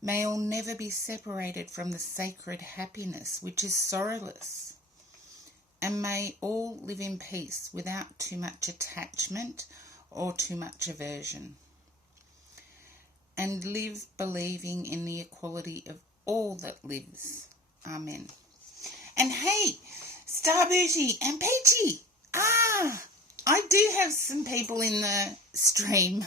May all never be separated from the sacred happiness which is sorrowless. And may all live in peace without too much attachment or too much aversion. And live believing in the equality of all that lives. Amen. And hey, Starbooty and Peachy. I do have some people in the stream.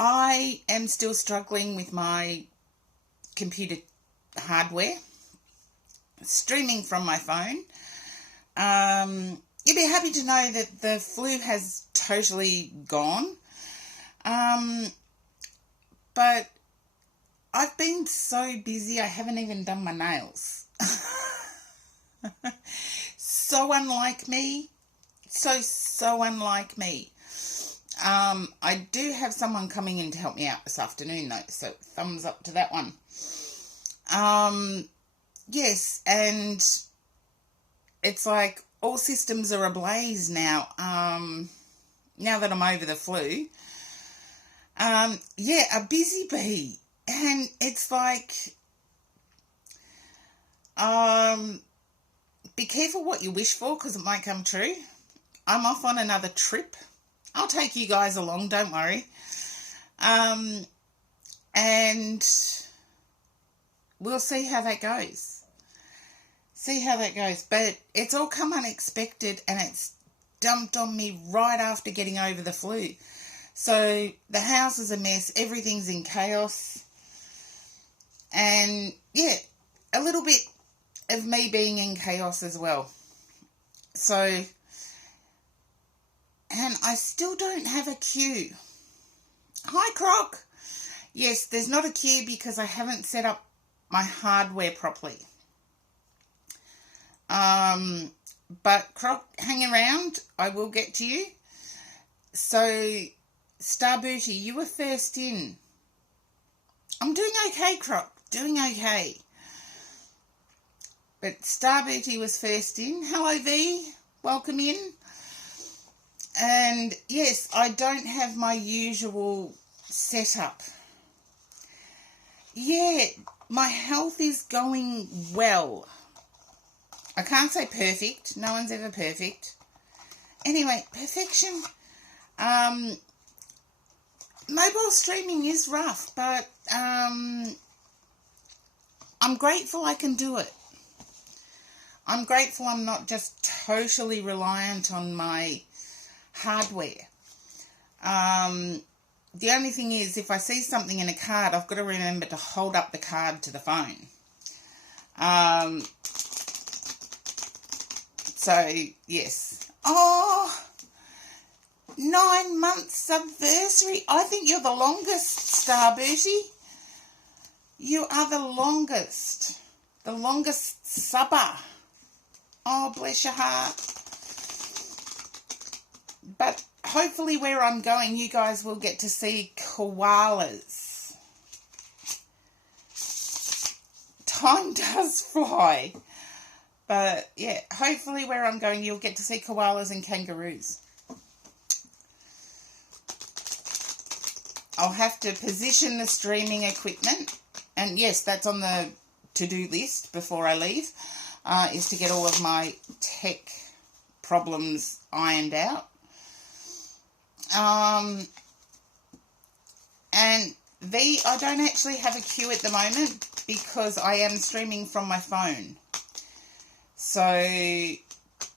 I am still struggling with my computer hardware, streaming from my phone. You'd be happy to know that the flu has totally gone. But I've been so busy I haven't even done my nails. So unlike me. So unlike me. I do have someone coming in to help me out this afternoon though, so thumbs up to that one. Yes, and it's like all systems are ablaze now, now that I'm over the flu. Yeah, a busy bee. And it's like, be careful what you wish for because it might come true. I'm off on another trip. I'll take you guys along, don't worry. And we'll see how that goes. But it's all come unexpected and it's dumped on me right after getting over the flu. So the house is a mess. Everything's in chaos. And yeah, a little bit of me being in chaos as well. So, and I still don't have a queue. Hi, Croc. Yes, there's not a queue because I haven't set up my hardware properly. But Croc, hang around. I will get to you. So, Starbooty, you were first in. I'm doing okay, Croc. Doing okay. But Starbooty was first in. Hello, V. Welcome in. And yes, I don't have my usual setup. Yeah, my health is going well. I can't say perfect. No one's ever perfect. Anyway, perfection. Mobile streaming is rough, but I'm grateful I can do it. I'm grateful I'm not just totally reliant on my hardware. The only thing is, if I see something in a card, I've got to remember to hold up the card to the phone. So, yes. Oh, 9 months anniversary. I think you're the longest, Starbooty. You are the longest subber. Oh, bless your heart. But hopefully where I'm going, you guys will get to see koalas. Time does fly. But, yeah, hopefully where I'm going, you'll get to see koalas and kangaroos. I'll have to position the streaming equipment. And, yes, that's on the to-do list before I leave, is to get all of my tech problems ironed out. And V, I don't actually have a queue at the moment because I am streaming from my phone. So,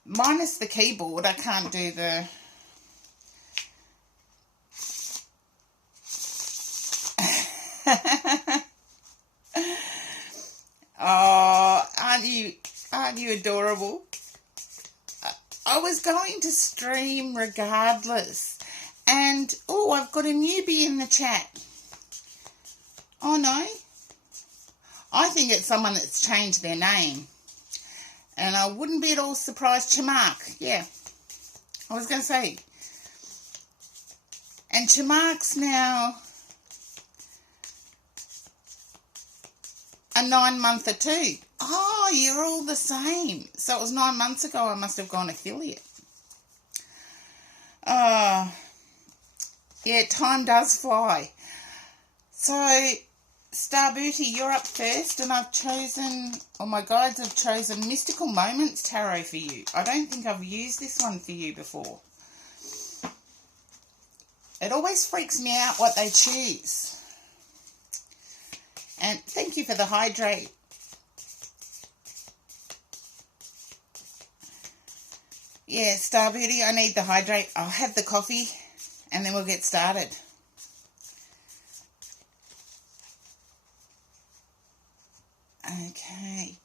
minus the keyboard, I can't do the... Oh, aren't you adorable? I was going to stream regardless. And, oh, I've got a newbie in the chat. Oh, no. I think it's someone that's changed their name. And I wouldn't be at all surprised. Chamark, yeah. I was going to say. And Chamark's now a 9-monther too. Oh, you're all the same. So it was 9 months ago I must have gone affiliate. Yeah, time does fly. So, Star Booty, you're up first, and I've chosen, or my guides have chosen Mystical Moments Tarot for you. I don't think I've used this one for you before. It always freaks me out what they choose. And thank you for the hydrate. Yeah, Star Beauty, I need the hydrate. I'll have the coffee and then we'll get started. Okay.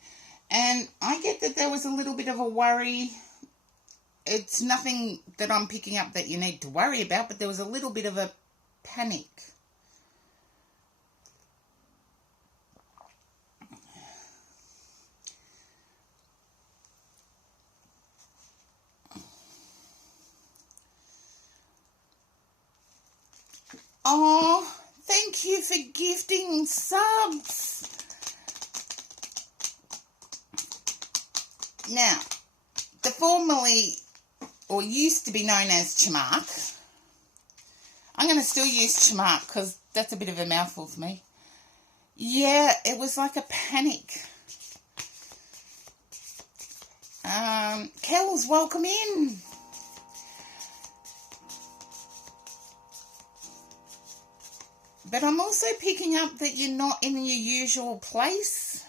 And I get that there was a little bit of a worry. It's nothing that I'm picking up that you need to worry about, but there was a little bit of a panic. Oh, thank you for gifting subs. Now, the formerly, or used to be known as Chamark, I'm going to still use Chamark because that's a bit of a mouthful for me. Yeah, it was like a panic. Kells, welcome in. But I'm also picking up that you're not in your usual place.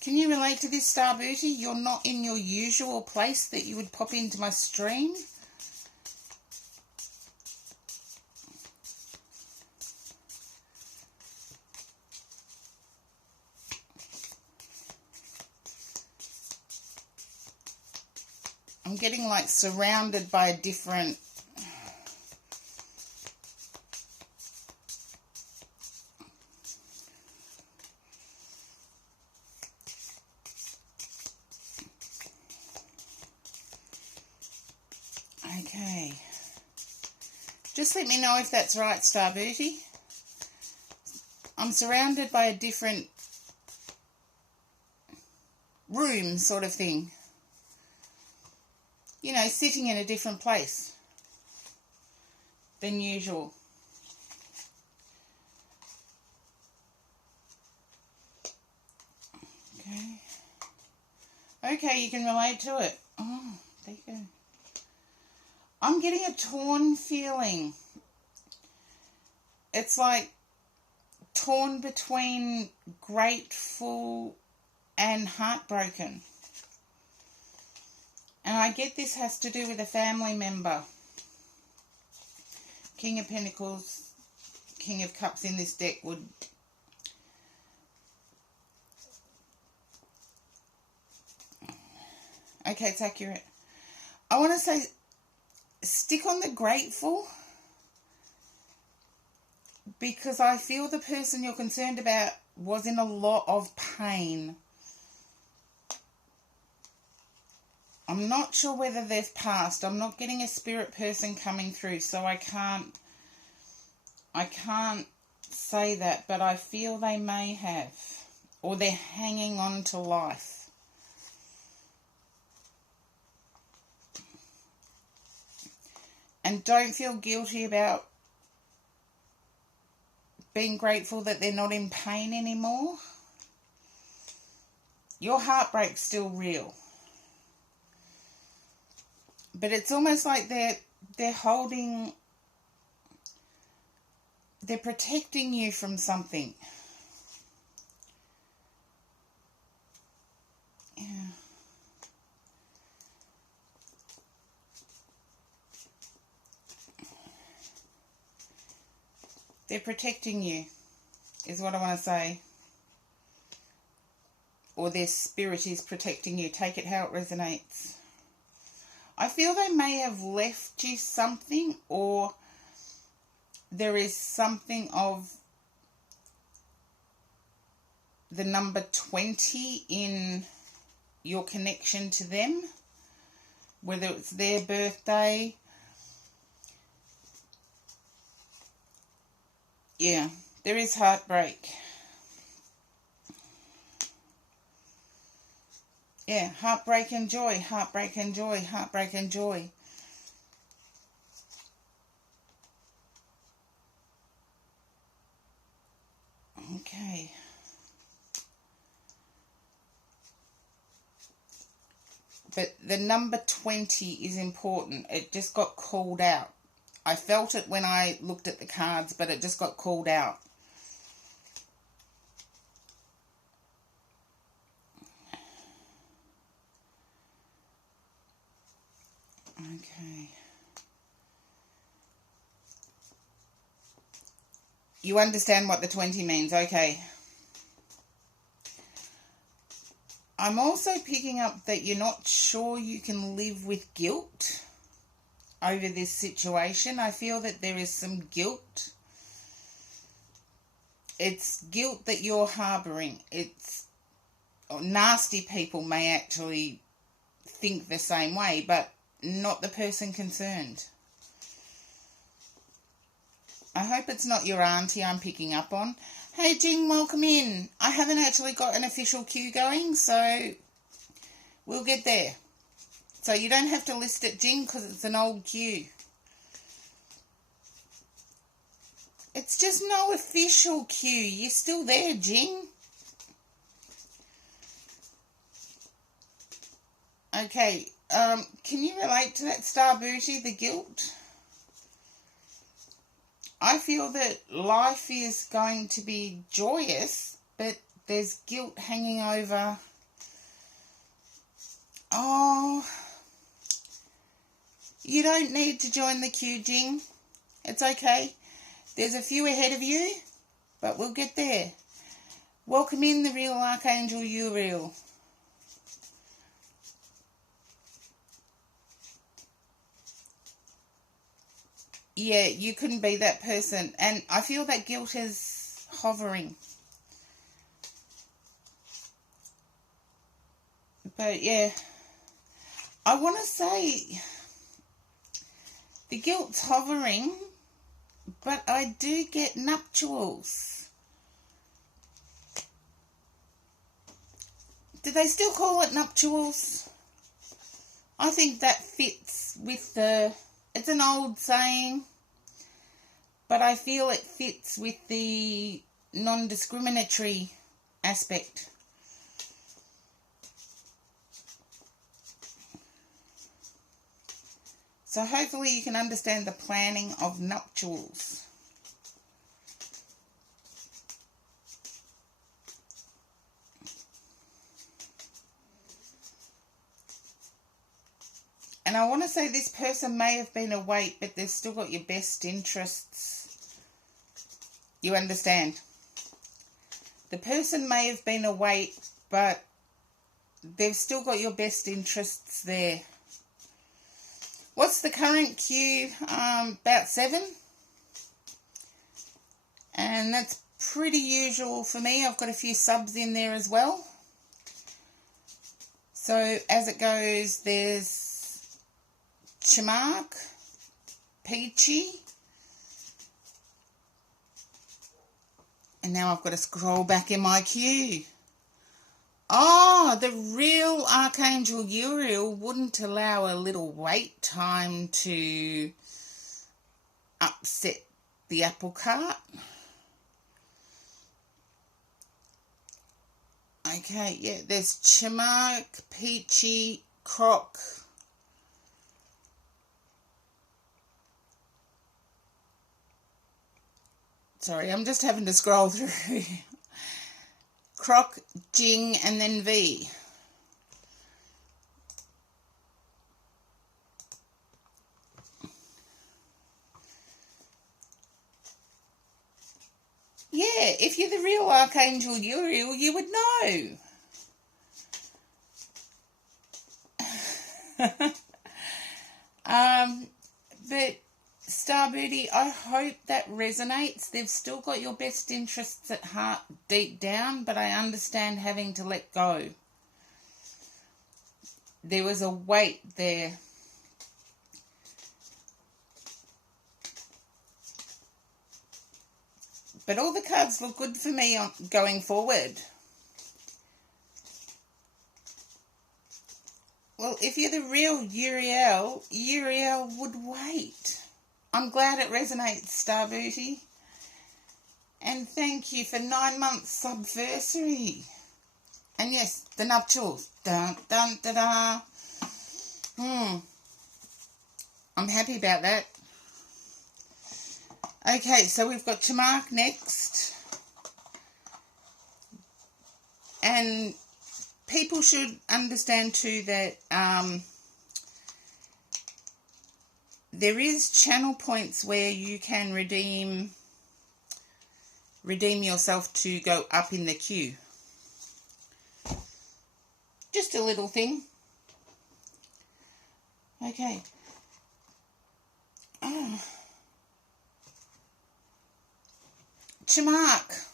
Can you relate to this, Star Booty? You're not in your usual place that you would pop into my stream. I'm getting like surrounded by a different... Okay. Just let me know if that's right, Star Booty. I'm surrounded by a different room sort of thing. You know, sitting in a different place than usual. Okay. Okay, you can relate to it. Oh, there you go. I'm getting a torn feeling. It's like torn between grateful and heartbroken. And I get this has to do with a family member. King of Pentacles, King of Cups in this deck would... Okay, it's accurate. I want to say stick on the grateful, because I feel the person you're concerned about was in a lot of pain. I'm not sure whether they've passed. I'm not getting a spirit person coming through, so I can't say that, but I feel they may have, or they're hanging on to life. And don't feel guilty about being grateful that they're not in pain anymore. Your heartbreak's still real. But it's almost like they're holding, they're protecting you from something. Yeah. They're protecting you, is what I want to say. Or their spirit is protecting you. Take it how it resonates. I feel they may have left you something, or there is something of the number 20 in your connection to them, whether it's their birthday. Yeah, there is heartbreak. Yeah, heartbreak and joy, heartbreak and joy, heartbreak and joy. Okay. But the number 20 is important. It just got called out. I felt it when I looked at the cards, but it just got called out. Okay. You understand what the 20 means, okay. I'm also picking up that you're not sure you can live with guilt over this situation. I feel that there is some guilt. It's guilt that you're harbouring. It's nasty people may actually think the same way, but not the person concerned. I hope it's not your auntie I'm picking up on. Hey, Jing, welcome in. I haven't actually got an official queue going, so we'll get there. So you don't have to list it, Jing, because it's an old queue. It's just no official queue. You're still there, Jing. Okay, can you relate to that, Star Booty, the guilt? I feel that life is going to be joyous, but there's guilt hanging over. Oh, you don't need to join the queue, Jing. It's okay. There's a few ahead of you, but we'll get there. Welcome in the real Archangel Uriel. Yeah, you couldn't be that person. And I feel that guilt is hovering. But yeah, I want to say the guilt's hovering, but I do get nuptials. Do they still call it nuptials? I think that fits with the... It's an old saying, but I feel it fits with the non-discriminatory aspect. So hopefully you can understand the planning of nuptials. And I want to say this person may have been awake, but they've still got your best interests. You understand? The person may have been awake, but they've still got your best interests there. What's the current queue? About 7. And that's pretty usual for me. I've got a few subs in there as well. So as it goes, there's Chamark, Peachy, and now I've got to scroll back in my queue. Oh, the real Archangel Uriel wouldn't allow a little wait time to upset the apple cart. Okay, yeah, there's Chamark, Peachy, Croc. Sorry, I'm just having to scroll through. Croc, Jing, and then V. Yeah, if you're the real Archangel Uriel, you would know. But Star Booty, I hope that resonates. They've still got your best interests at heart deep down, but I understand having to let go. There was a weight there. But all the cards look good for me going forward. Well, if you're the real Uriel, Uriel would wait. I'm glad it resonates, Star Booty. And thank you for 9 months subversary. And yes, the nuptials. Dun, dun, da, da. I'm happy about that. Okay, so we've got Chamark next. And people should understand too that there is channel points where you can redeem yourself to go up in the queue. Just a little thing. Okay. Chamark,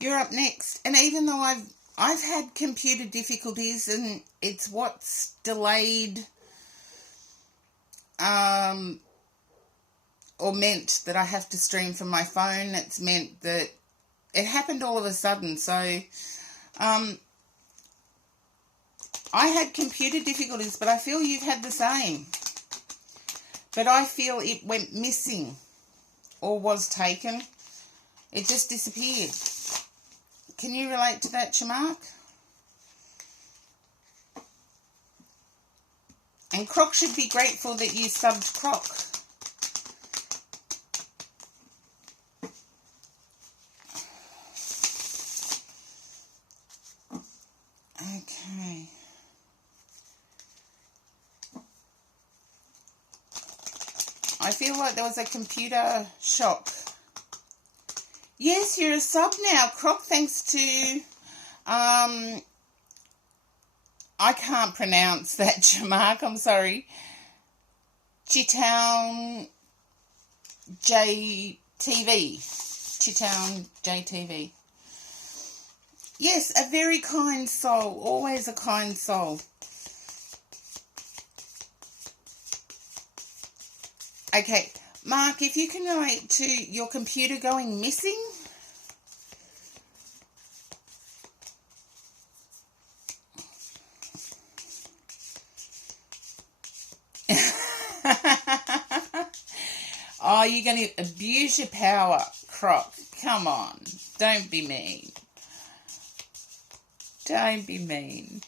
you're up next. And even though I've had computer difficulties and it's what's delayed or meant that I have to stream from my phone. It's meant that it happened all of a sudden. So I had computer difficulties, but I feel you've had the same. But I feel it went missing or was taken. It just disappeared. Can you relate to that, Chamark? And Croc should be grateful that you subbed Croc. Okay. I feel like there was a computer shock. Yes, you're a sub now, Croc, thanks to, I can't pronounce that, Chamark, I'm sorry. Chitown JTV. Chitown JTV. Yes, a very kind soul, always a kind soul. Okay, Mark, if you can relate to your computer going missing. Oh, you're going to abuse your power, Croc. Come on, don't be mean. Don't be mean.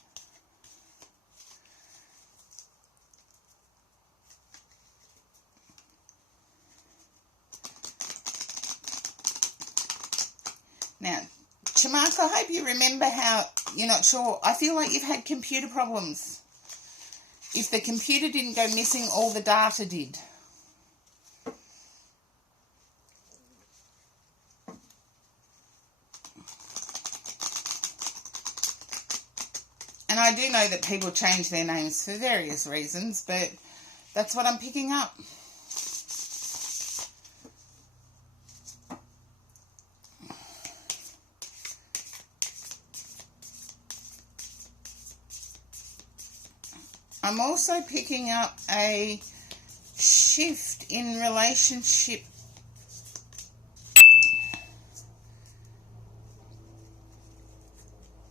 Now, Chamark, I hope you remember how you're not sure. I feel like you've had computer problems. If the computer didn't go missing, all the data did. And I do know that people change their names for various reasons, but that's what I'm picking up. I'm also picking up a shift in relationship.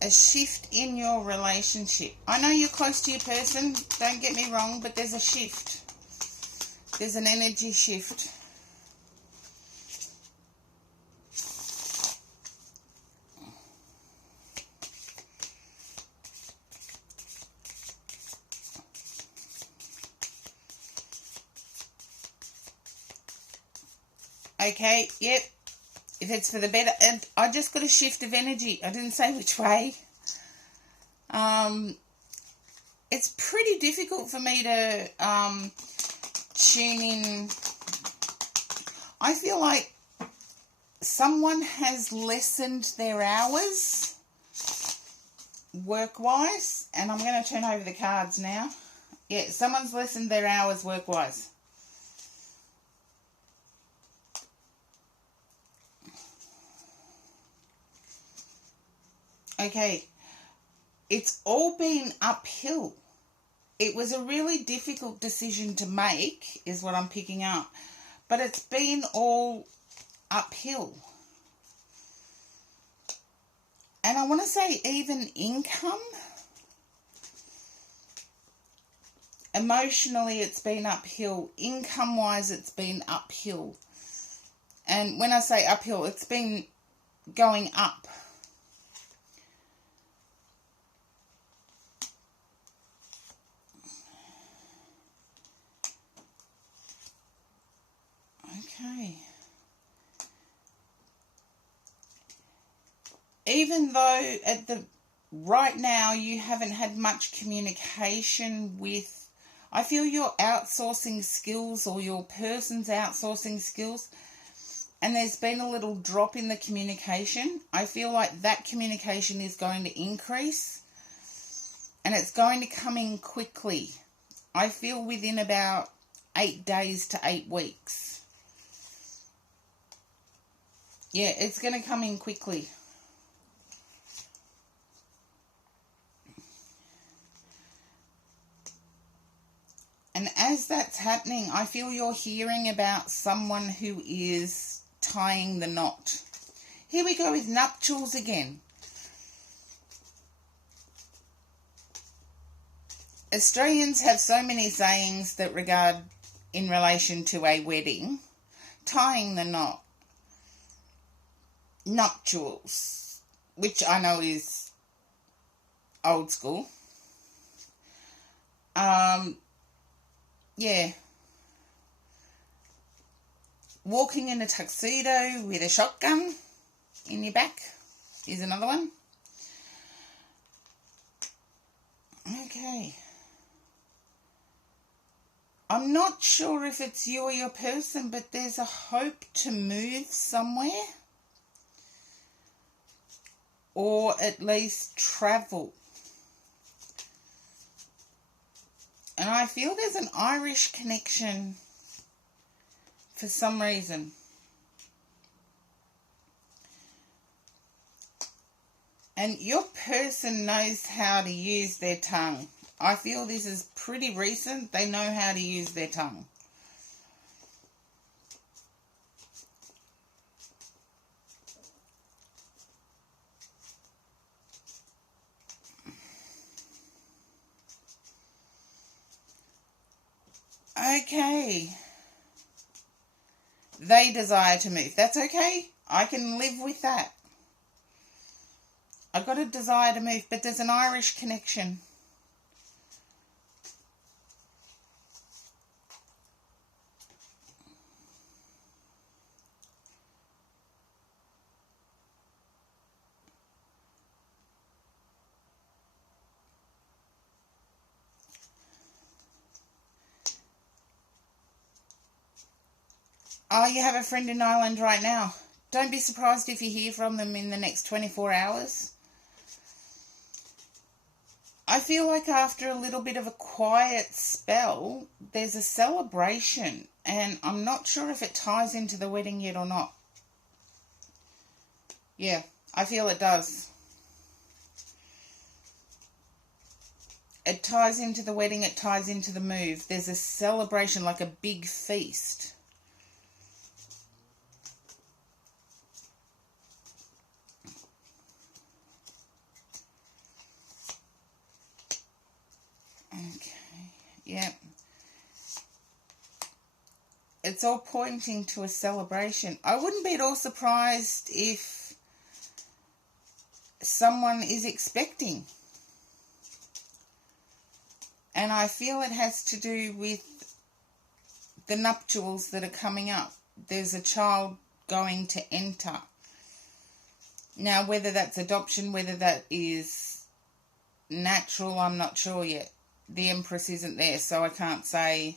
A shift in your relationship. I know you're close to your person, don't get me wrong, but there's a shift. There's an energy shift. Okay, yep. If it's for the better, and I just got a shift of energy. I didn't say which way. It's pretty difficult for me to tune in. I feel like someone has lessened their hours work-wise, and I'm going to turn over the cards now. Yeah, someone's lessened their hours work-wise. Okay, it's all been uphill. It was a really difficult decision to make, is what I'm picking up. But it's been all uphill. And I want to say even income. Emotionally, it's been uphill. Income-wise, it's been uphill. And when I say uphill, it's been going up. Okay. Even though right now you haven't had much communication with, I feel your outsourcing skills or your person's outsourcing skills, and there's been a little drop in the communication. I feel like that communication is going to increase, and it's going to come in quickly. I feel within about 8 days to 8 weeks. Yeah, it's going to come in quickly. And as that's happening, I feel you're hearing about someone who is tying the knot. Here we go with nuptials again. Australians have so many sayings that regard in relation to a wedding. Tying the knot. Nuptials, which I know is old school. Yeah. Walking in a tuxedo with a shotgun in your back is another one. Okay. I'm not sure if it's you or your person, but there's a hope to move somewhere. Or at least travel. And I feel there's an Irish connection for some reason. And your person knows how to use their tongue. I feel this is pretty recent. They know how to use their tongue. Okay. They desire to move. That's okay. I can live with that. I've got a desire to move, but there's an Irish connection. Oh, you have a friend in Ireland right now. Don't be surprised if you hear from them in the next 24 hours. I feel like after a little bit of a quiet spell, there's a celebration, and I'm not sure if it ties into the wedding yet or not. Yeah, I feel it does. It ties into the wedding, it ties into the move. There's a celebration, like a big feast. Okay, yeah. It's all pointing to a celebration. I wouldn't be at all surprised if someone is expecting. And I feel it has to do with the nuptials that are coming up. There's a child going to enter. Now, whether that's adoption, whether that is natural, I'm not sure yet. The Empress isn't there, so I can't say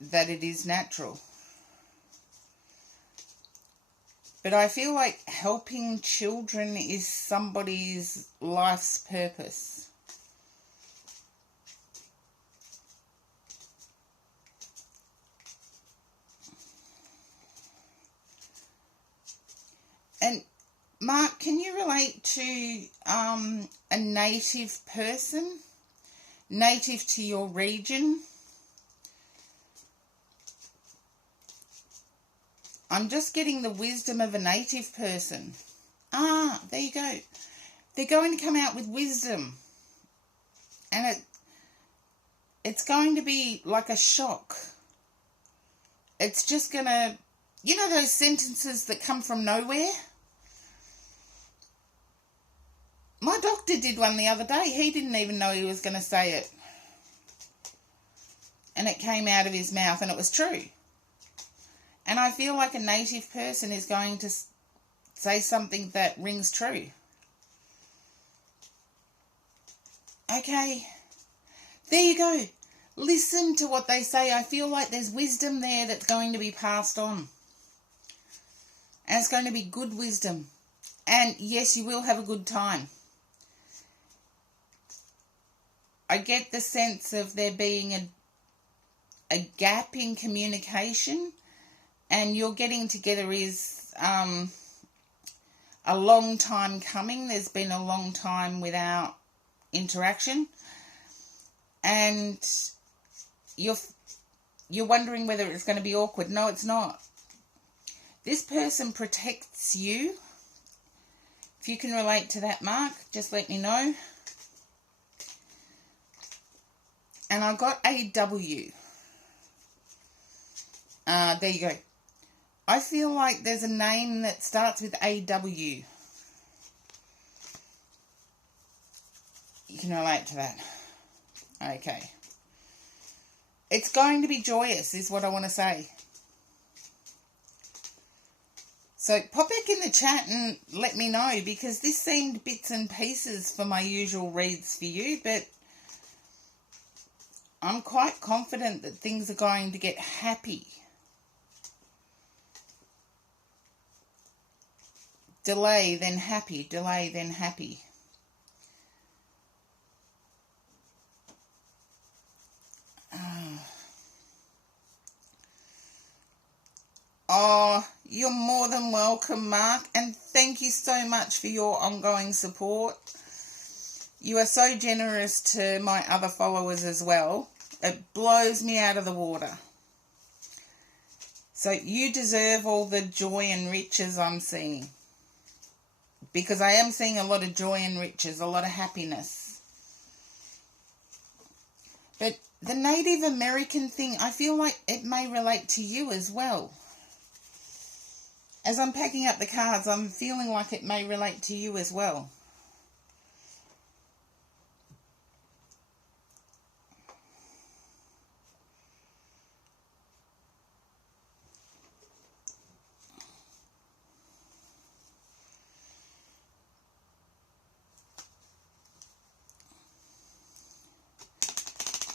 that it is natural. But I feel like helping children is somebody's life's purpose. And Mark, can you relate to a native person, native to your region? I'm just getting the wisdom of a native person. Ah, there you go. They're going to come out with wisdom. And it's going to be like a shock. it's just going to, you know those sentences that come from nowhere? My doctor did one the other day. He didn't even know he was going to say it. And it came out of his mouth and it was true. And I feel like a native person is going to say something that rings true. Okay. There you go. Listen to what they say. I feel like there's wisdom there that's going to be passed on. And it's going to be good wisdom. And yes, you will have a good time. I get the sense of there being a gap in communication, and your getting together is a long time coming. There's been a long time without interaction, and you're wondering whether it's going to be awkward. No, it's not. This person protects you. If you can relate to that, Mark, just let me know. And I got AW. There you go. I feel like there's a name that starts with AW. You can relate to that. Okay. It's going to be joyous, is what I want to say. So pop back in the chat and let me know, because this seemed bits and pieces for my usual reads for you, but I'm quite confident that things are going to get happy. Delay, then happy. Delay, then happy. Oh, you're more than welcome, Mark. And thank you so much for your ongoing support. You are so generous to my other followers as well. It blows me out of the water. So you deserve all the joy and riches I'm seeing. Because I am seeing a lot of joy and riches, a lot of happiness. But the Native American thing, I feel like it may relate to you as well. As I'm packing up the cards, I'm feeling like it may relate to you as well.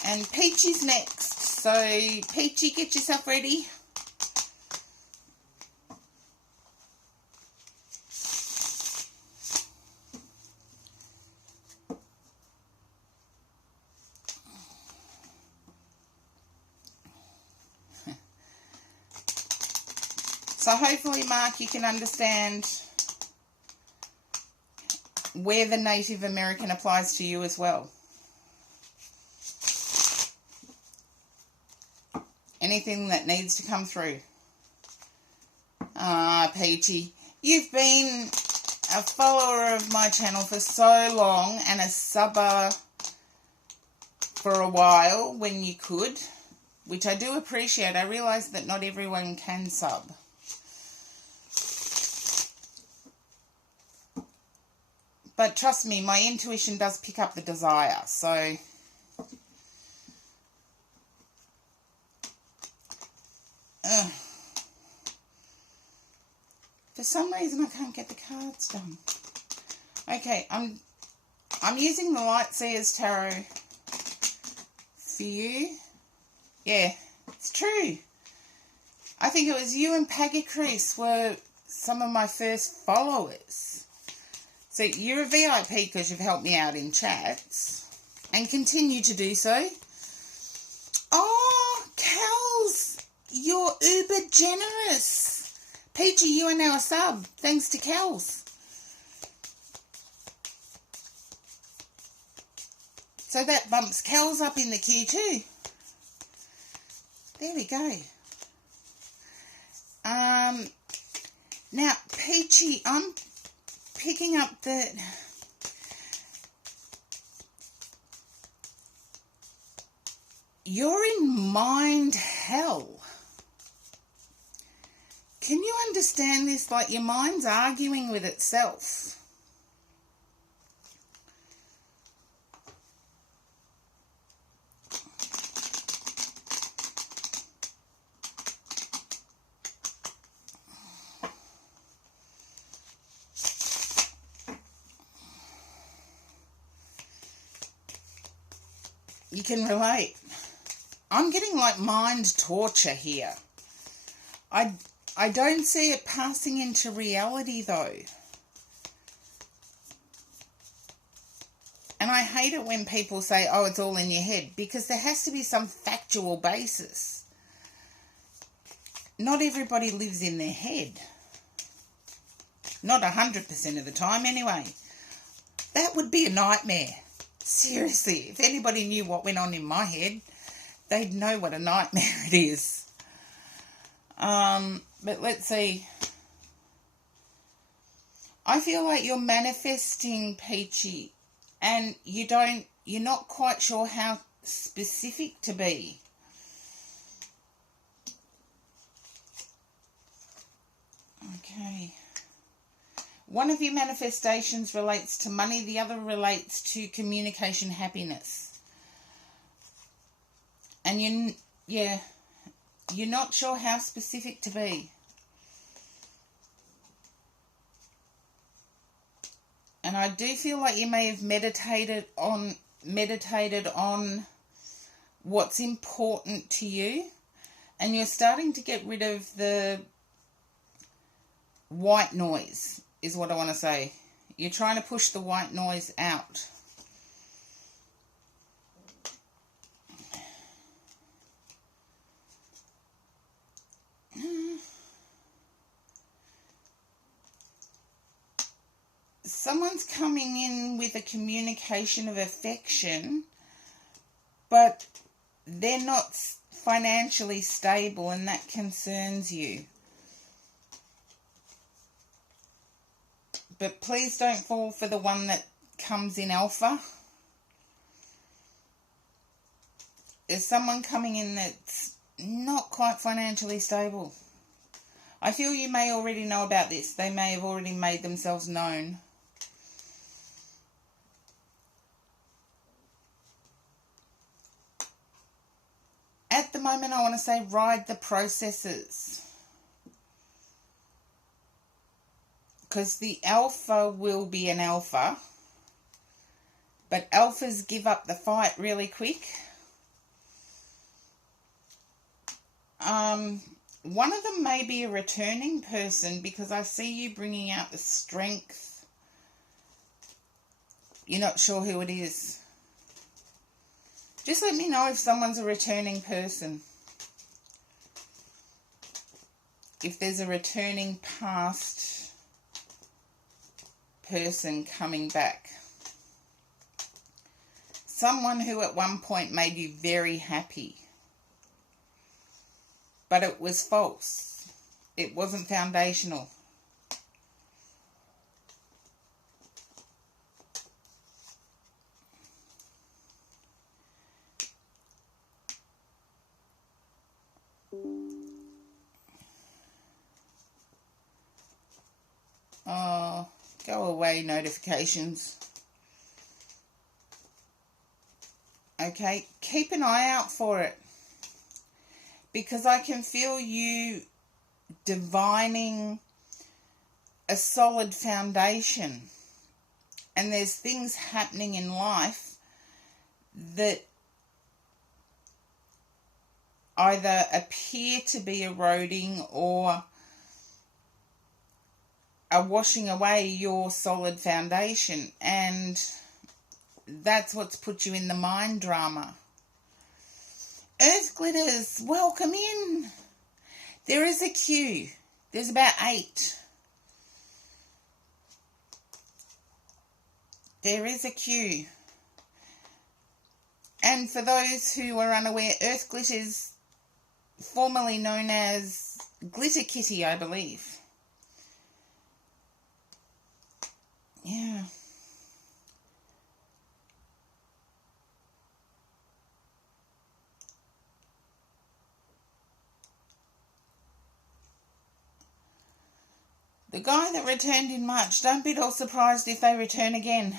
And Peachy's next. So, Peachy, get yourself ready. So hopefully, Mark, you can understand where the Native American applies to you as well. Anything that needs to come through. Peachy, you've been a follower of my channel for so long and a subber for a while when you could, which I do appreciate. I realise that not everyone can sub. But trust me, my intuition does pick up the desire, so for some reason I can't get the cards done. Okay, I'm using the Lightseers Tarot for you. Yeah, it's true. I think it was you and Paggy Chris were some of my first followers. So you're a VIP because you've helped me out in chats and continue to do so. Oh, Kels, you're uber generous. Peachy, you are now a sub, thanks to Kels. So that bumps Kels up in the queue too. There we go. Now, Peachy, I'm picking up that you're in mind hell. Can you understand this? Like your mind's arguing with itself. You can relate. I'm getting like mind torture here. I don't see it passing into reality though. And I hate it when people say, oh, it's all in your head, because there has to be some factual basis. Not everybody lives in their head. Not 100% of the time anyway. That would be a nightmare. Seriously, if anybody knew what went on in my head, they'd know what a nightmare it is. But let's see. I feel like you're manifesting, Peachy, and you're not quite sure how specific to be. Okay. One of your manifestations relates to money, the other relates to communication happiness. And you're not sure how specific to be. And I do feel like you may have meditated on what's important to you, and you're starting to get rid of the white noise, is what I want to say. You're trying to push the white noise out. Someone's coming in with a communication of affection, but they're not financially stable, and that concerns you. But please don't fall for the one that comes in alpha. There's someone coming in that's not quite financially stable. I feel you may already know about this. They may have already made themselves known. At the moment, I want to say ride the processes. Because the alpha will be an alpha. But alphas give up the fight really quick. One of them may be a returning person, because I see you bringing out the strength. You're not sure who it is. Just let me know if someone's a returning person. If there's a returning past person coming back. Someone who at one point made you very happy. But it was false. It wasn't foundational. Oh, go away, notifications. Okay, keep an eye out for it. Because I can feel you divining a solid foundation. And there's things happening in life that either appear to be eroding or are washing away your solid foundation. And that's what's put you in the mind drama. Earth glitters, welcome in. There is a queue. There's about 8. There is a queue. And for those who are unaware, Earth glitters, formerly known as Glitter Kitty, I believe. Yeah. The guy that returned in March, don't be at all surprised if they return again.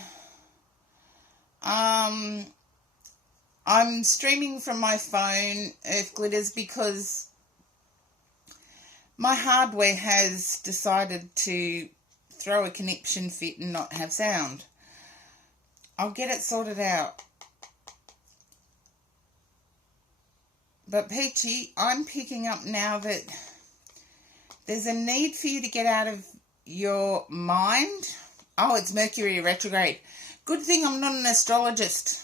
I'm streaming from my phone, Earth Glitters, because my hardware has decided to throw a conniption fit and not have sound. I'll get it sorted out. But Peachy, I'm picking up now that there's a need for you to get out of your mind. Oh, it's Mercury retrograde. Good thing I'm not an astrologist.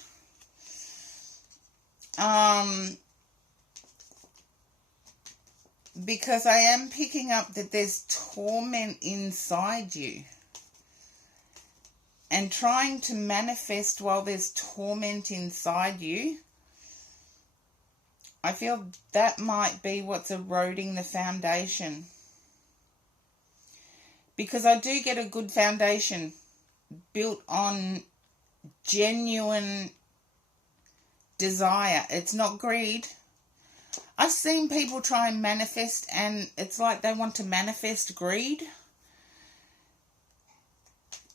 Because I am picking up that there's torment inside you. And trying to manifest while there's torment inside you, I feel that might be what's eroding the foundation. Because I do get a good foundation built on genuine desire. It's not greed. I've seen people try and manifest and it's like they want to manifest greed.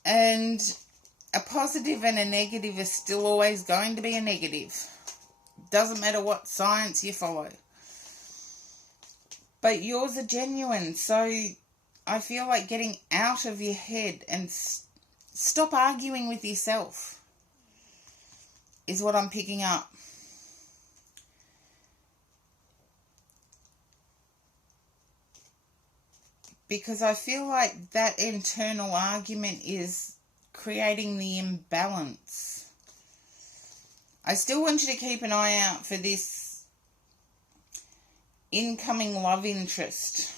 And a positive and a negative is still always going to be a negative. Doesn't matter what science you follow. But yours are genuine, so I feel like getting out of your head and stop arguing with yourself is what I'm picking up. Because I feel like that internal argument is creating the imbalance. I still want you to keep an eye out for this incoming love interest.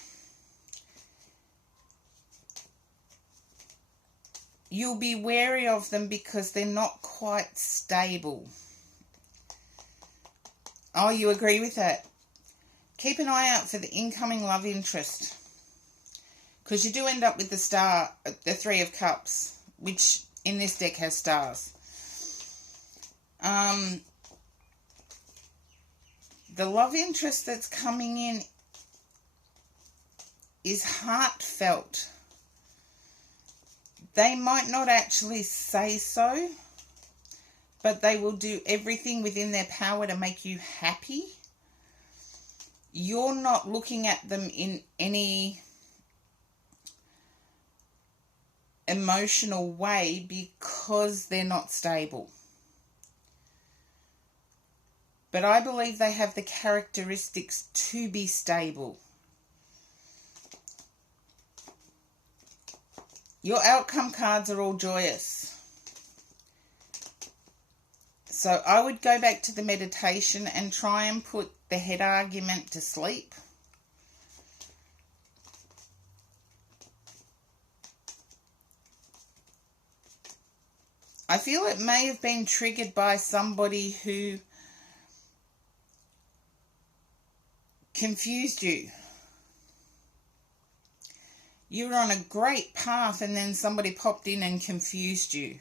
You'll be wary of them because they're not quite stable. Oh, you agree with that? Keep an eye out for the incoming love interest. Because you do end up with the star, the Three of Cups, which in this deck has stars. The love interest that's coming in is heartfelt. They might not actually say so, but they will do everything within their power to make you happy. You're not looking at them in any emotional way because they're not stable. But I believe they have the characteristics to be stable. Your outcome cards are all joyous. So I would go back to the meditation and try and put the head argument to sleep. I feel it may have been triggered by somebody who confused you. You were on a great path and then somebody popped in and confused you.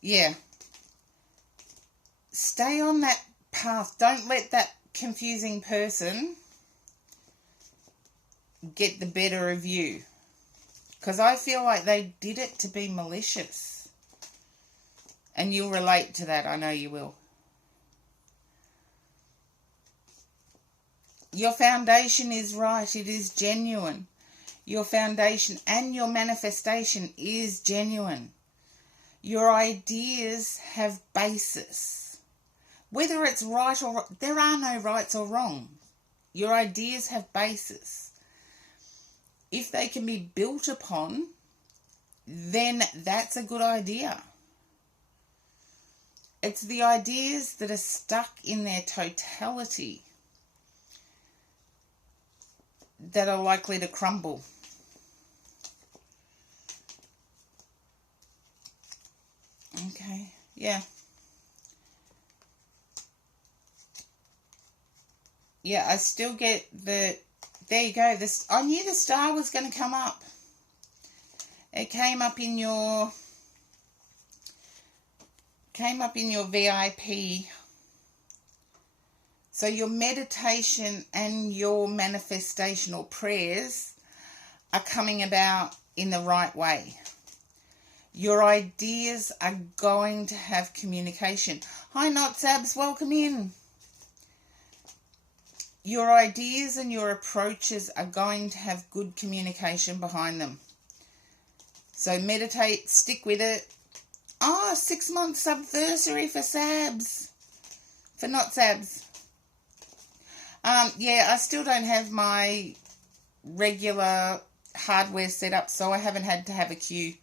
Yeah. Stay on that path. Don't let that confusing person get the better of you. Because I feel like they did it to be malicious. And you'll relate to that. I know you will. Your foundation is right. It is genuine. Your foundation and your manifestation is genuine. Your ideas have basis. Whether it's right or wrong, there are no rights or wrong. Your ideas have basis. If they can be built upon, then that's a good idea. It's the ideas that are stuck in their totality that are likely to crumble. Okay, yeah. Yeah, I still get the... There you go. I knew the star was going to come up. It came up in your VIP. So your meditation and your manifestational prayers are coming about in the right way. Your ideas are going to have communication. Hi, Not Sabs, welcome in. Your ideas and your approaches are going to have good communication behind them. So meditate, stick with it. 6-month subversary for Sabs. For Not Sabs. Yeah, I still don't have my regular hardware set up, so I haven't had to have a queue.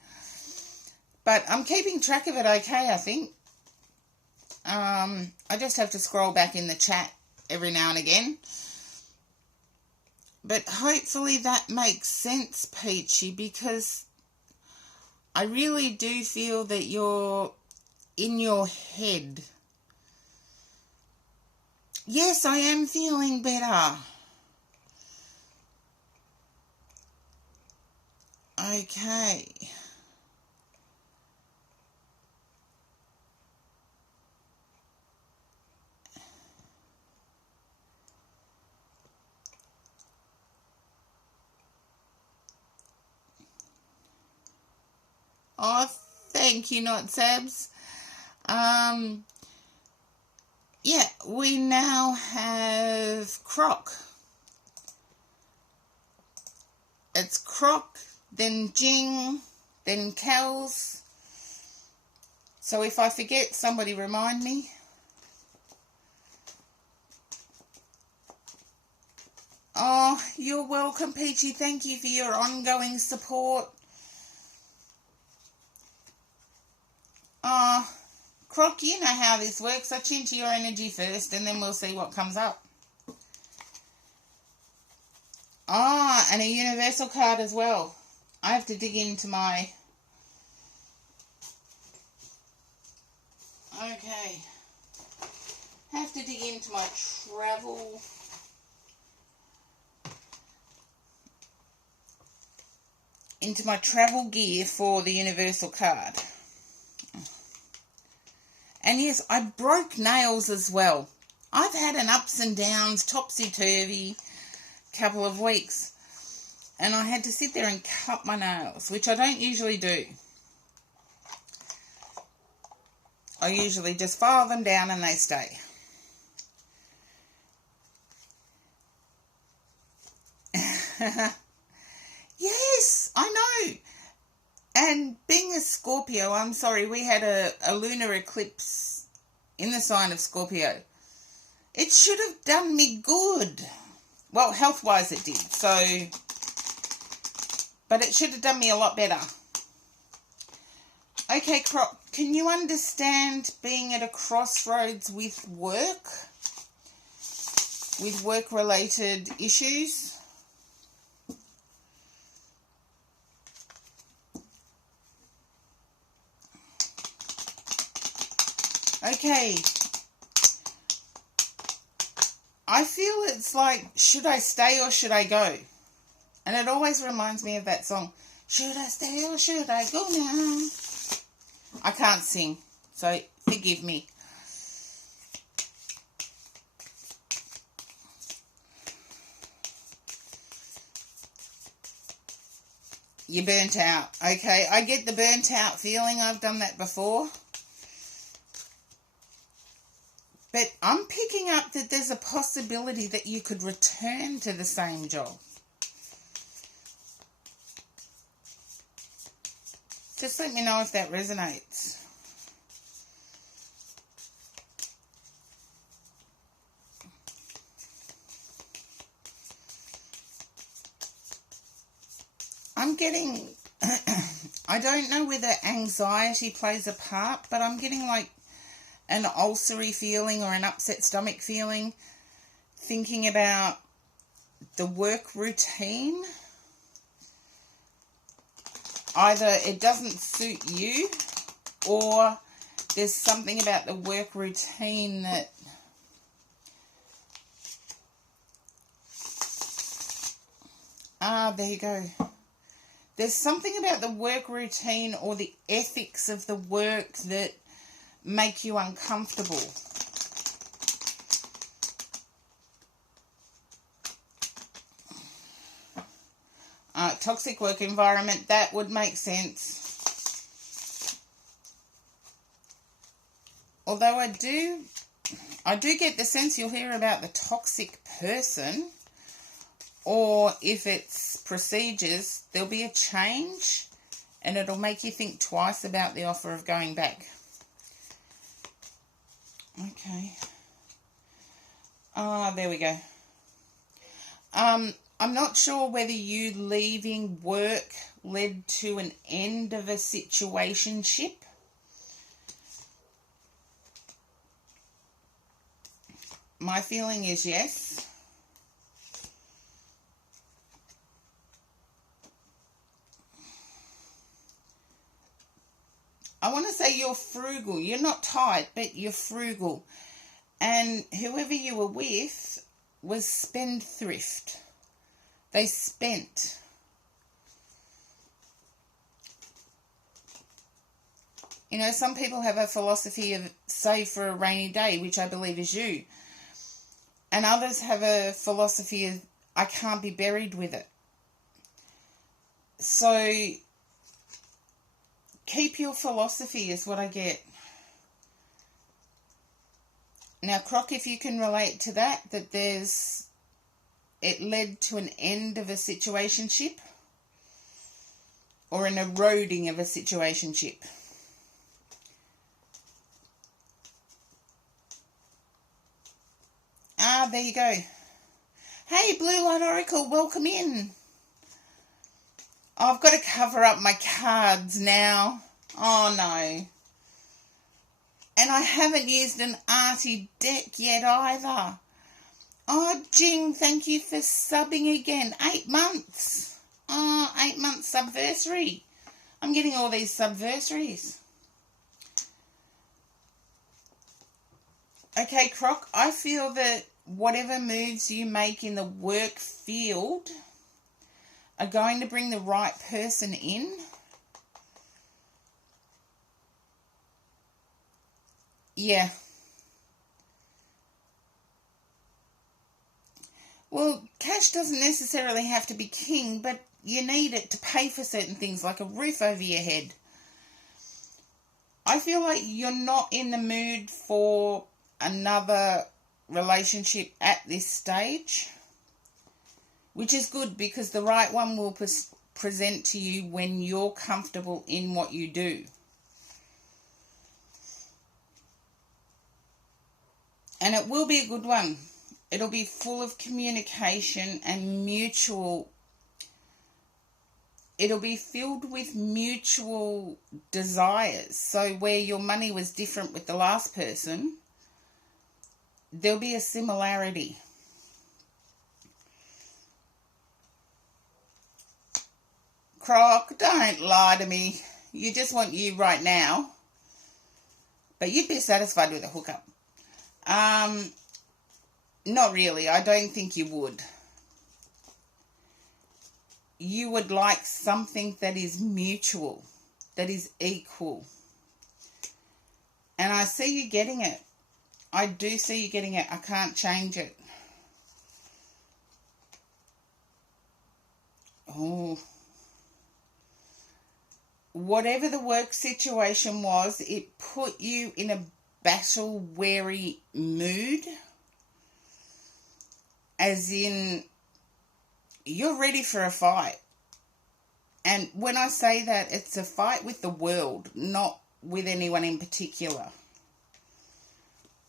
But I'm keeping track of it okay, I think. I just have to scroll back in the chat every now and again. But hopefully that makes sense, Peachy, because I really do feel that you're in your head. Yes, I am feeling better. Okay. Oh, thank you, Not Sabs. Yeah, we now have Croc. It's Croc, then Jing, then Kels. So if I forget, somebody remind me. Oh, you're welcome, Peachy. Thank you for your ongoing support. Croc, you know how this works. I tune to your energy first and then we'll see what comes up. And a universal card as well. I have to dig into my... Okay. Have to dig into my travel... into my travel gear for the universal card. And yes, I broke nails as well. I've had an ups and downs, topsy-turvy couple of weeks. And I had to sit there and cut my nails, which I don't usually do. I usually just file them down and they stay. Yes, I know. And being a Scorpio, I'm sorry, we had a lunar eclipse in the sign of Scorpio. It should have done me good. Well, health-wise it did, so... But it should have done me a lot better. Okay, Croc, can you understand being at a crossroads with work? With work-related issues? Okay, I feel it's like, should I stay or should I go? And it always reminds me of that song, should I stay or should I go now? I can't sing, so forgive me. You're burnt out. Okay, I get the burnt out feeling. I've done that before. But I'm picking up that there's a possibility that you could return to the same job. Just let me know if that resonates. I'm getting, I don't know whether anxiety plays a part, but I'm getting like an ulcery feeling or an upset stomach feeling, thinking about the work routine. Either it doesn't suit you, or there's something about the work routine that there you go. There's something about the work routine or the ethics of the work that make you uncomfortable. Toxic work environment, that would make sense. Although I do get the sense you'll hear about the toxic person, or if it's procedures, there'll be a change and it'll make you think twice about the offer of going back. Okay. There we go. I'm not sure whether you leaving work led to an end of a situationship. My feeling is yes. I want to say you're frugal. You're not tight, but you're frugal. And whoever you were with was spendthrift. They spent. You know, some people have a philosophy of save for a rainy day, which I believe is you. And others have a philosophy of I can't be buried with it. So keep your philosophy is what I get. Now, Croc, if you can relate to that it led to an end of a situationship or an eroding of a situationship. There you go. Hey, Blue Light Oracle, welcome in. I've got to cover up my cards now. Oh, no. And I haven't used an arty deck yet either. Oh, Jing, thank you for subbing again. 8 months. Oh, 8 months subversary. I'm getting all these subversaries. Okay, Croc, I feel that whatever moves you make in the work field are going to bring the right person in. Yeah. Well, cash doesn't necessarily have to be king, but you need it to pay for certain things like a roof over your head. I feel like you're not in the mood for another relationship at this stage, which is good because the right one will present to you when you're comfortable in what you do. And it will be a good one. It'll be full of communication and it'll be filled with mutual desires. So where your money was different with the last person, there'll be a similarity. Croc, don't lie to me. You just want you right now. But you'd be satisfied with a hookup. Not really. I don't think you would. You would like something that is mutual, that is equal. And I see you getting it. I do see you getting it. I can't change it. Oh. Whatever the work situation was, it put you in a battle-weary mood. As in, you're ready for a fight. And when I say that, it's a fight with the world, not with anyone in particular.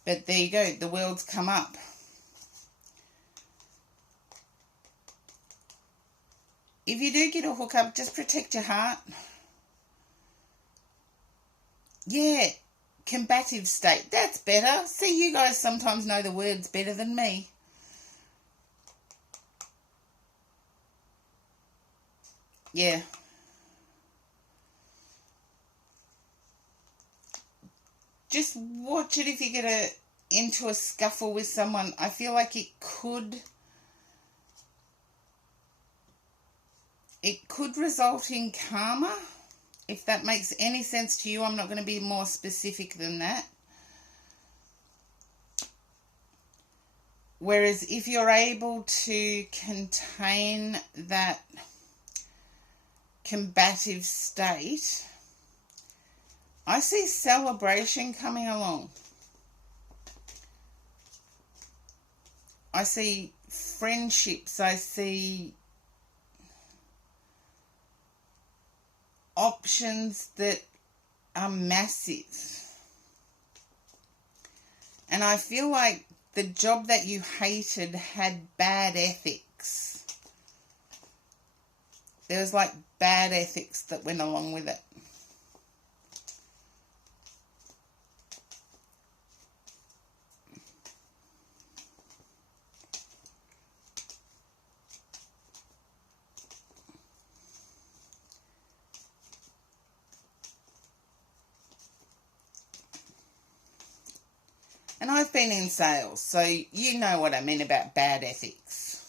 But there you go, the world's come up. If you do get a hookup, just protect your heart. Yeah, combative state. That's better. See, you guys sometimes know the words better than me. Yeah. Just watch it if you get into a scuffle with someone. I feel like it could It could result in karma. If that makes any sense to you, I'm not going to be more specific than that. Whereas if you're able to contain that combative state, I see celebration coming along. I see friendships. I see options that are massive. And I feel like the job that you hated had bad ethics. There was like bad ethics that went along with it. And I've been in sales, so you know what I mean about bad ethics.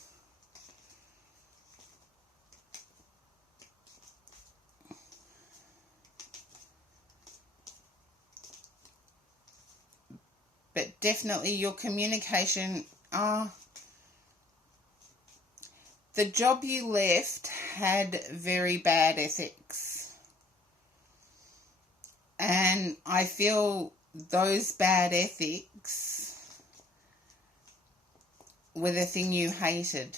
But definitely your communication, the job you left had very bad ethics. And I feel those bad ethics were the thing you hated.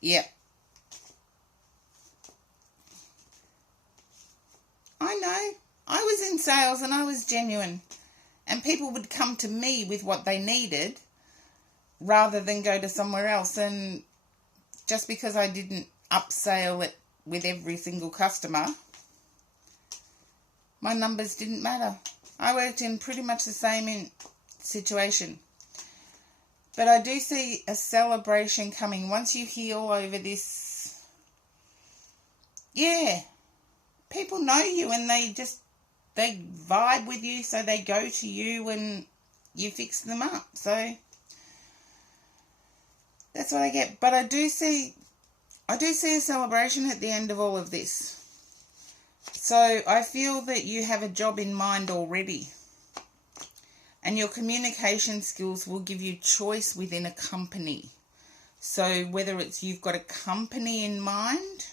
Yep. I know. I was in sales and I was genuine. And people would come to me with what they needed rather than go to somewhere else. And just because I didn't upsell it with every single customer, my numbers didn't matter. I worked in pretty much the same situation. But I do see a celebration coming. Once you heal over this, yeah, people know you and they vibe with you, so they go to you when you fix them up. So that's what I get. But I do see a celebration at the end of all of this. So I feel that you have a job in mind already. And your communication skills will give you choice within a company. So whether it's you've got a company in mind,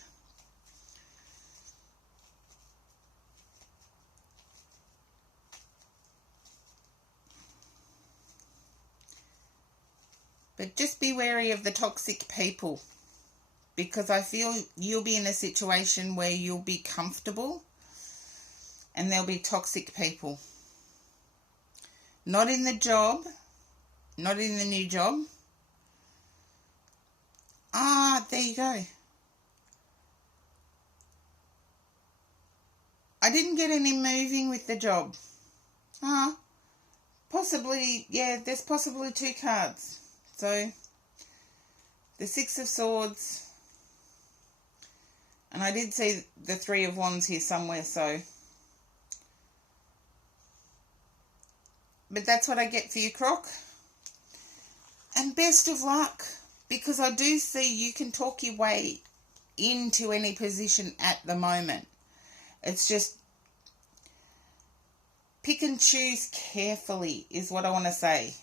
but just be wary of the toxic people, because I feel you'll be in a situation where you'll be comfortable and there'll be toxic people. Not in the job, not in the new job. There you go. I didn't get any moving with the job. Possibly, yeah, there's possibly two cards. So, the Six of Swords, and I did see the Three of Wands here somewhere, so. But that's what I get for you, Croc. And best of luck, because I do see you can talk your way into any position at the moment. It's just pick and choose carefully is what I want to say.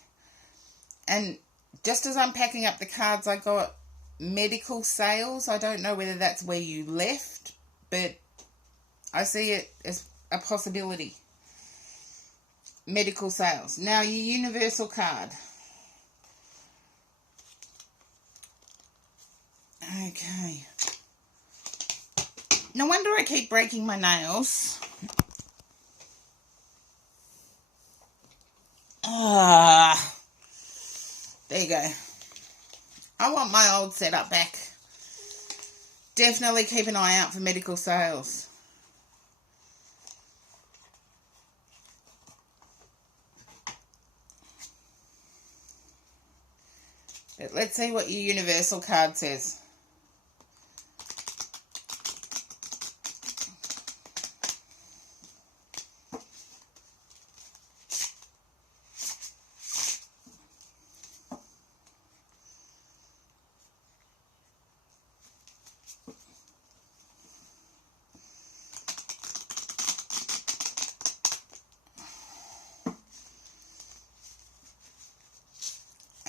And just as I'm packing up the cards, I got medical sales. I don't know whether that's where you left, but I see it as a possibility. Medical sales. Now, your universal card. Okay. No wonder I keep breaking my nails. There you go. I want my old setup back. Definitely keep an eye out for medical sales. But let's see what your universal card says.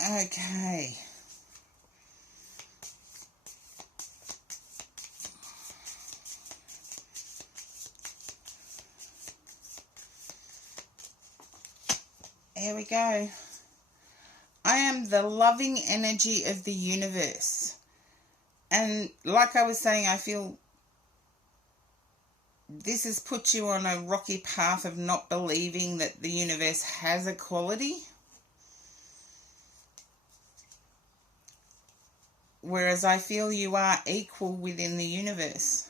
Okay. Here we go. I am the loving energy of the universe. And like I was saying, I feel this has put you on a rocky path of not believing that the universe has a quality. Whereas I feel you are equal within the universe.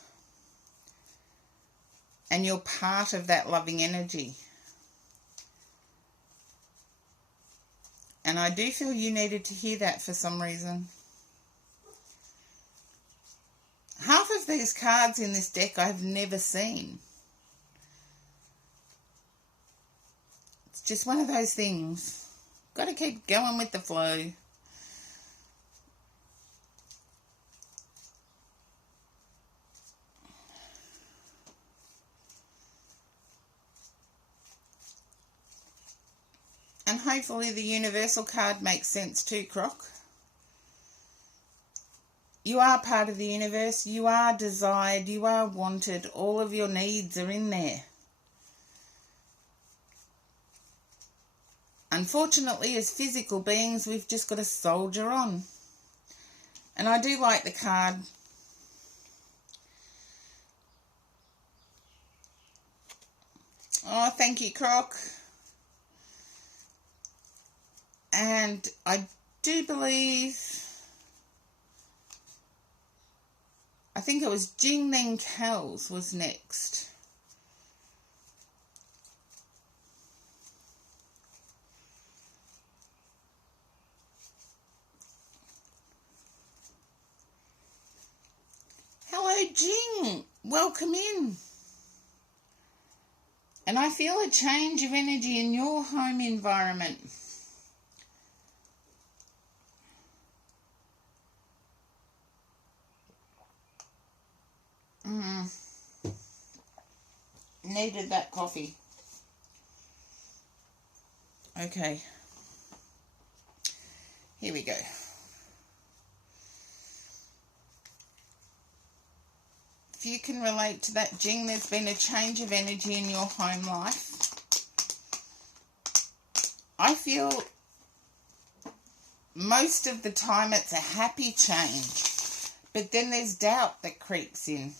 And you're part of that loving energy. And I do feel you needed to hear that for some reason. Half of these cards in this deck I've never seen. It's just one of those things. Got to keep going with the flow. And hopefully the universal card makes sense too, Croc. You are part of the universe. You are desired. You are wanted. All of your needs are in there. Unfortunately, as physical beings, we've just got to soldier on. And I do like the card. Oh, thank you, Croc. And I do believe, I think it was Jing Then Kells was next. Hello, Jing. Welcome in. And I feel a change of energy in your home environment. Needed that coffee. Okay. Here we go. If you can relate to that, Jing, there's been a change of energy in your home life. I feel most of the time it's a happy change, but then there's doubt that creeps in.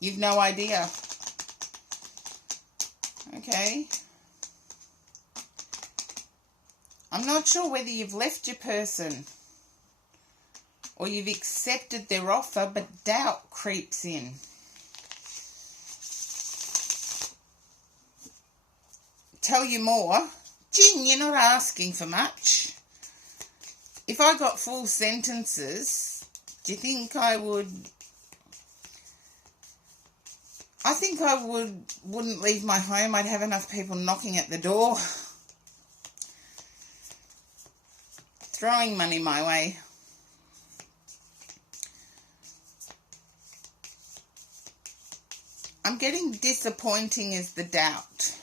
You've no idea. Okay. I'm not sure whether you've left your person or you've accepted their offer, but doubt creeps in. Tell you more. Jing, you're not asking for much. If I got full sentences, do you think I would... I think I wouldn't leave my home. I'd have enough people knocking at the door. Throwing money my way. I'm getting disappointing is the doubt.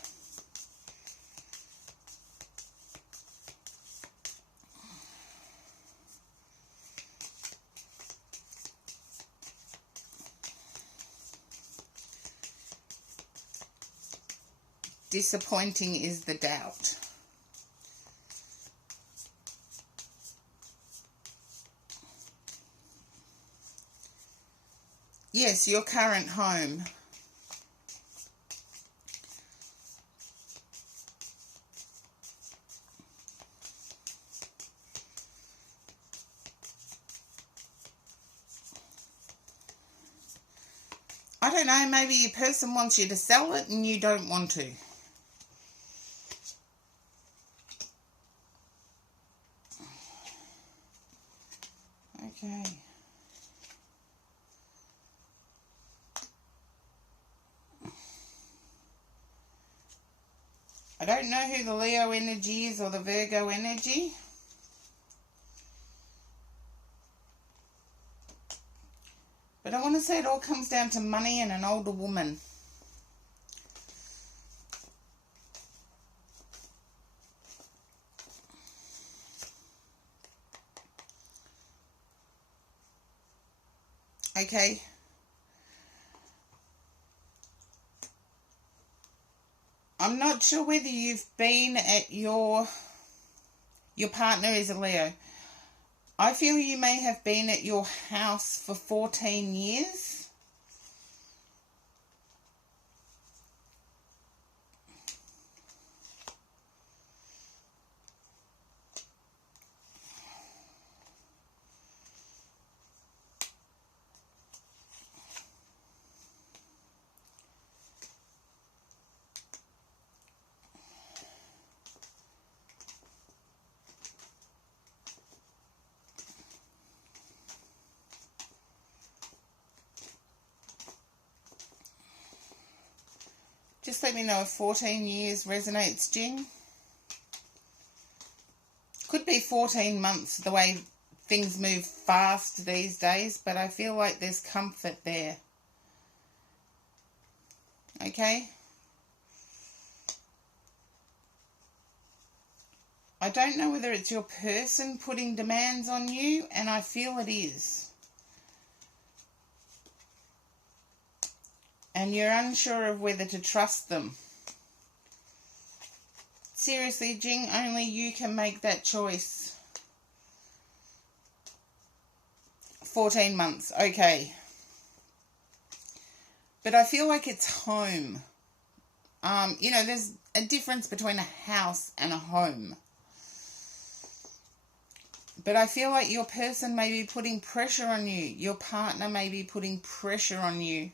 Disappointing is the doubt. Yes, your current home. I don't know, maybe your person wants you to sell it and you don't want to. Okay. I don't know who the Leo energy is or the Virgo energy. But I want to say it all comes down to money and an older woman. Okay? I'm not sure whether you've been at your partner is a Leo. I feel you may have been at your house for 14 years. Just let me know if 14 years resonates, Jing. Could be 14 months, the way things move fast these days, but I feel like there's comfort there. Okay? I don't know whether it's your person putting demands on you, and I feel it is. And you're unsure of whether to trust them. Seriously, Jing, only you can make that choice. 14 months, okay. But I feel like it's home. You know, there's a difference between a house and a home. But I feel like your person may be putting pressure on you. Your partner may be putting pressure on you.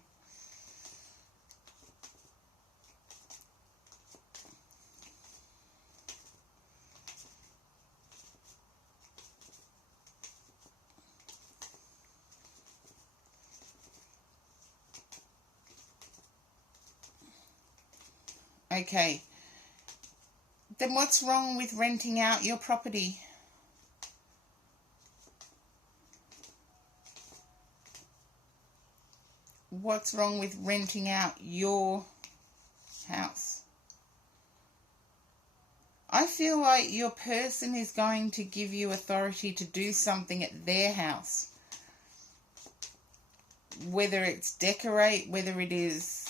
Okay. Then what's wrong with renting out your property? What's wrong with renting out your house? I feel like your person is going to give you authority to do something at their house. Whether it's decorate, whether it is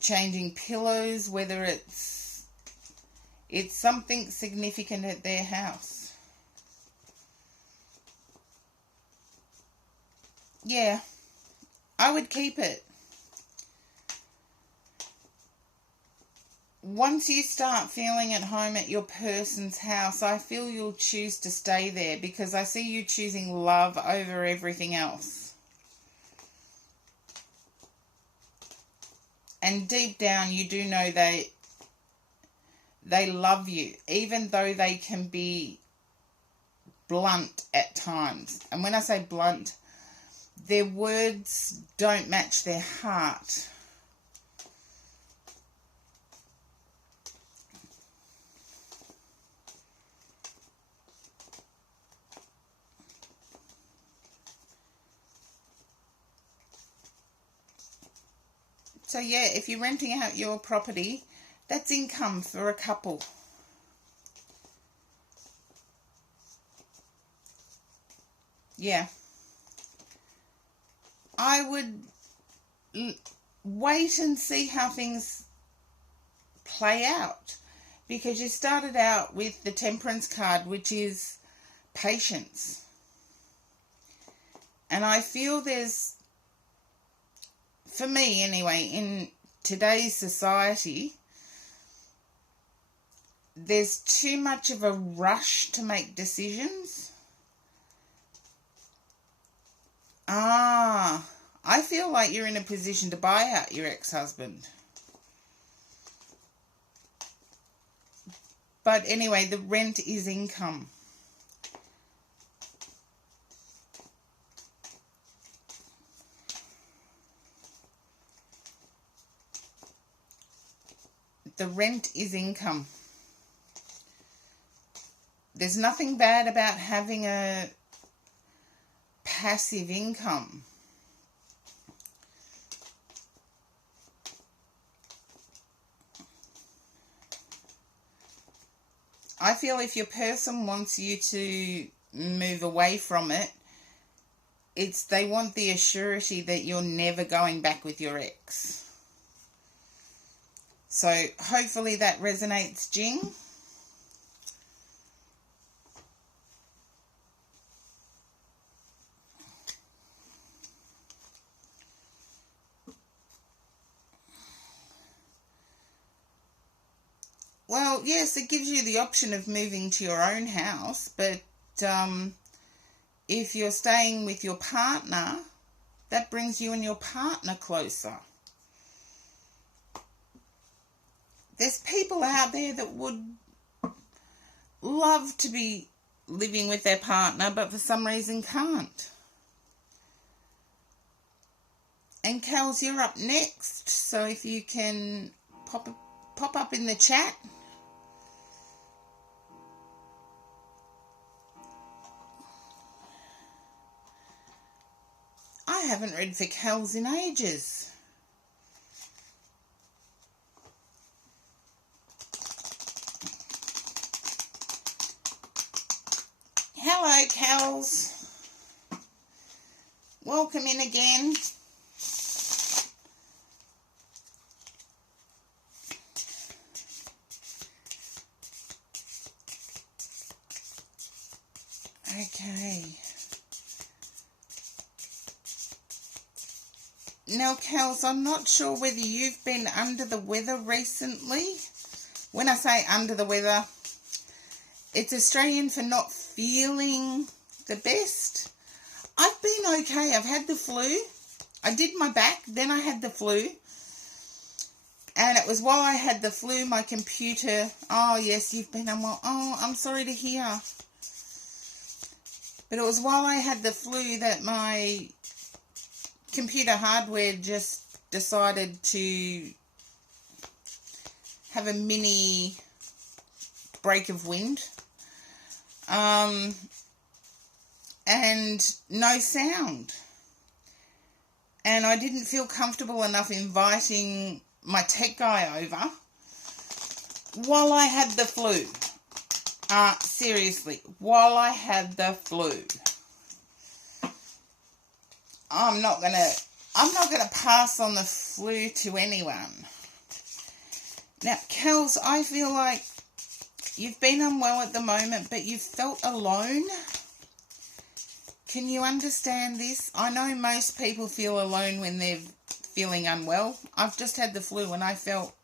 changing pillows, whether it's something significant at their house. Yeah, I would keep it. Once you start feeling at home at your person's house, I feel you'll choose to stay there, because I see you choosing love over everything else. And deep down, you do know they love you, even though they can be blunt at times. And when I say blunt, their words don't match their heart. So yeah, if you're renting out your property, that's income for a couple. Yeah. I would wait and see how things play out, because you started out with the Temperance card, which is patience. And I feel there's, for me anyway, in today's society, there's too much of a rush to make decisions. I feel like you're in a position to buy out your ex-husband. But anyway, the rent is income. The rent is income. There's nothing bad about having a passive income. I feel if your person wants you to move away from it, they want the assurity that you're never going back with your ex. So hopefully that resonates, Jing. Well, yes, it gives you the option of moving to your own house, but if you're staying with your partner, that brings you and your partner closer. There's people out there that would love to be living with their partner, but for some reason can't. And Kels, you're up next, so if you can pop up in the chat. I haven't read for Kels in ages. Hello, Kels. Welcome in again. Okay. Now, Kels, I'm not sure whether you've been under the weather recently. When I say under the weather, it's Australian for not feeling the best. I've been okay. I've had the flu. I did my back, then I had the flu. And it was while I had the flu, my computer... Oh, yes, you've been unwell. Oh, I'm sorry to hear. But it was while I had the flu that my computer hardware just decided to have a mini break of wind. And no sound. And I didn't feel comfortable enough inviting my tech guy over while I had the flu. Seriously, while I had the flu. I'm not gonna pass on the flu to anyone. Now, Kels, I feel like you've been unwell at the moment, but you've felt alone. Can you understand this? I know most people feel alone when they're feeling unwell. I've just had the flu and I felt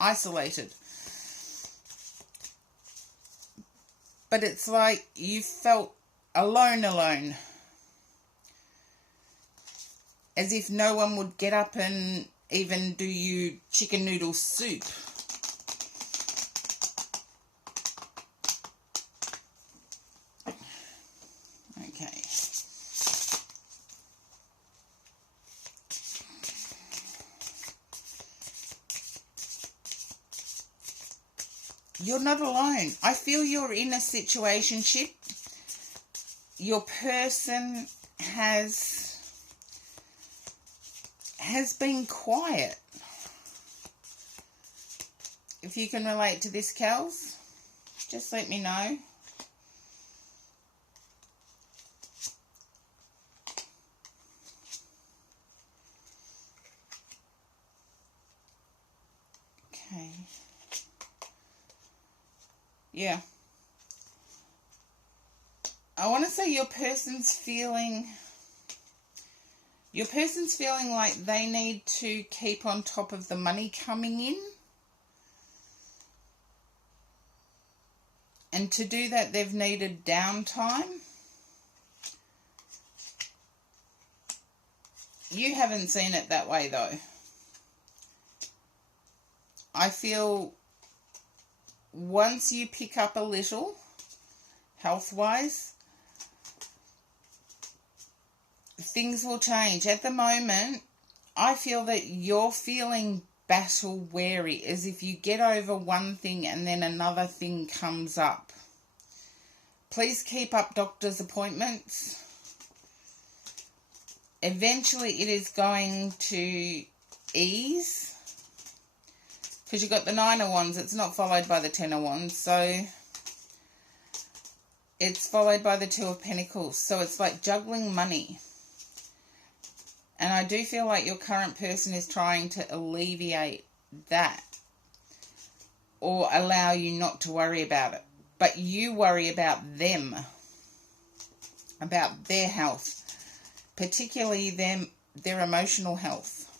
isolated. But it's like you felt alone. As if no one would get up and even do you chicken noodle soup. Okay. You're not alone. I feel you're in a situationship. Your person has been quiet. If you can relate to this, Kels, just let me know. Okay. Yeah. I want to say your person's feeling like they need to keep on top of the money coming in. And to do that, they've needed downtime. You haven't seen it that way, though. I feel once you pick up a little, health-wise, things will change. At the moment, I feel that you're feeling battle weary, as if you get over one thing and then another thing comes up. Please keep up doctor's appointments. Eventually it is going to ease, because you've got the Nine of Wands. It's not followed by the Ten of Wands, so it's followed by the Two of Pentacles. So it's like juggling money. And I do feel like your current person is trying to alleviate that or allow you not to worry about it. But you worry about them, about their health, particularly their emotional health.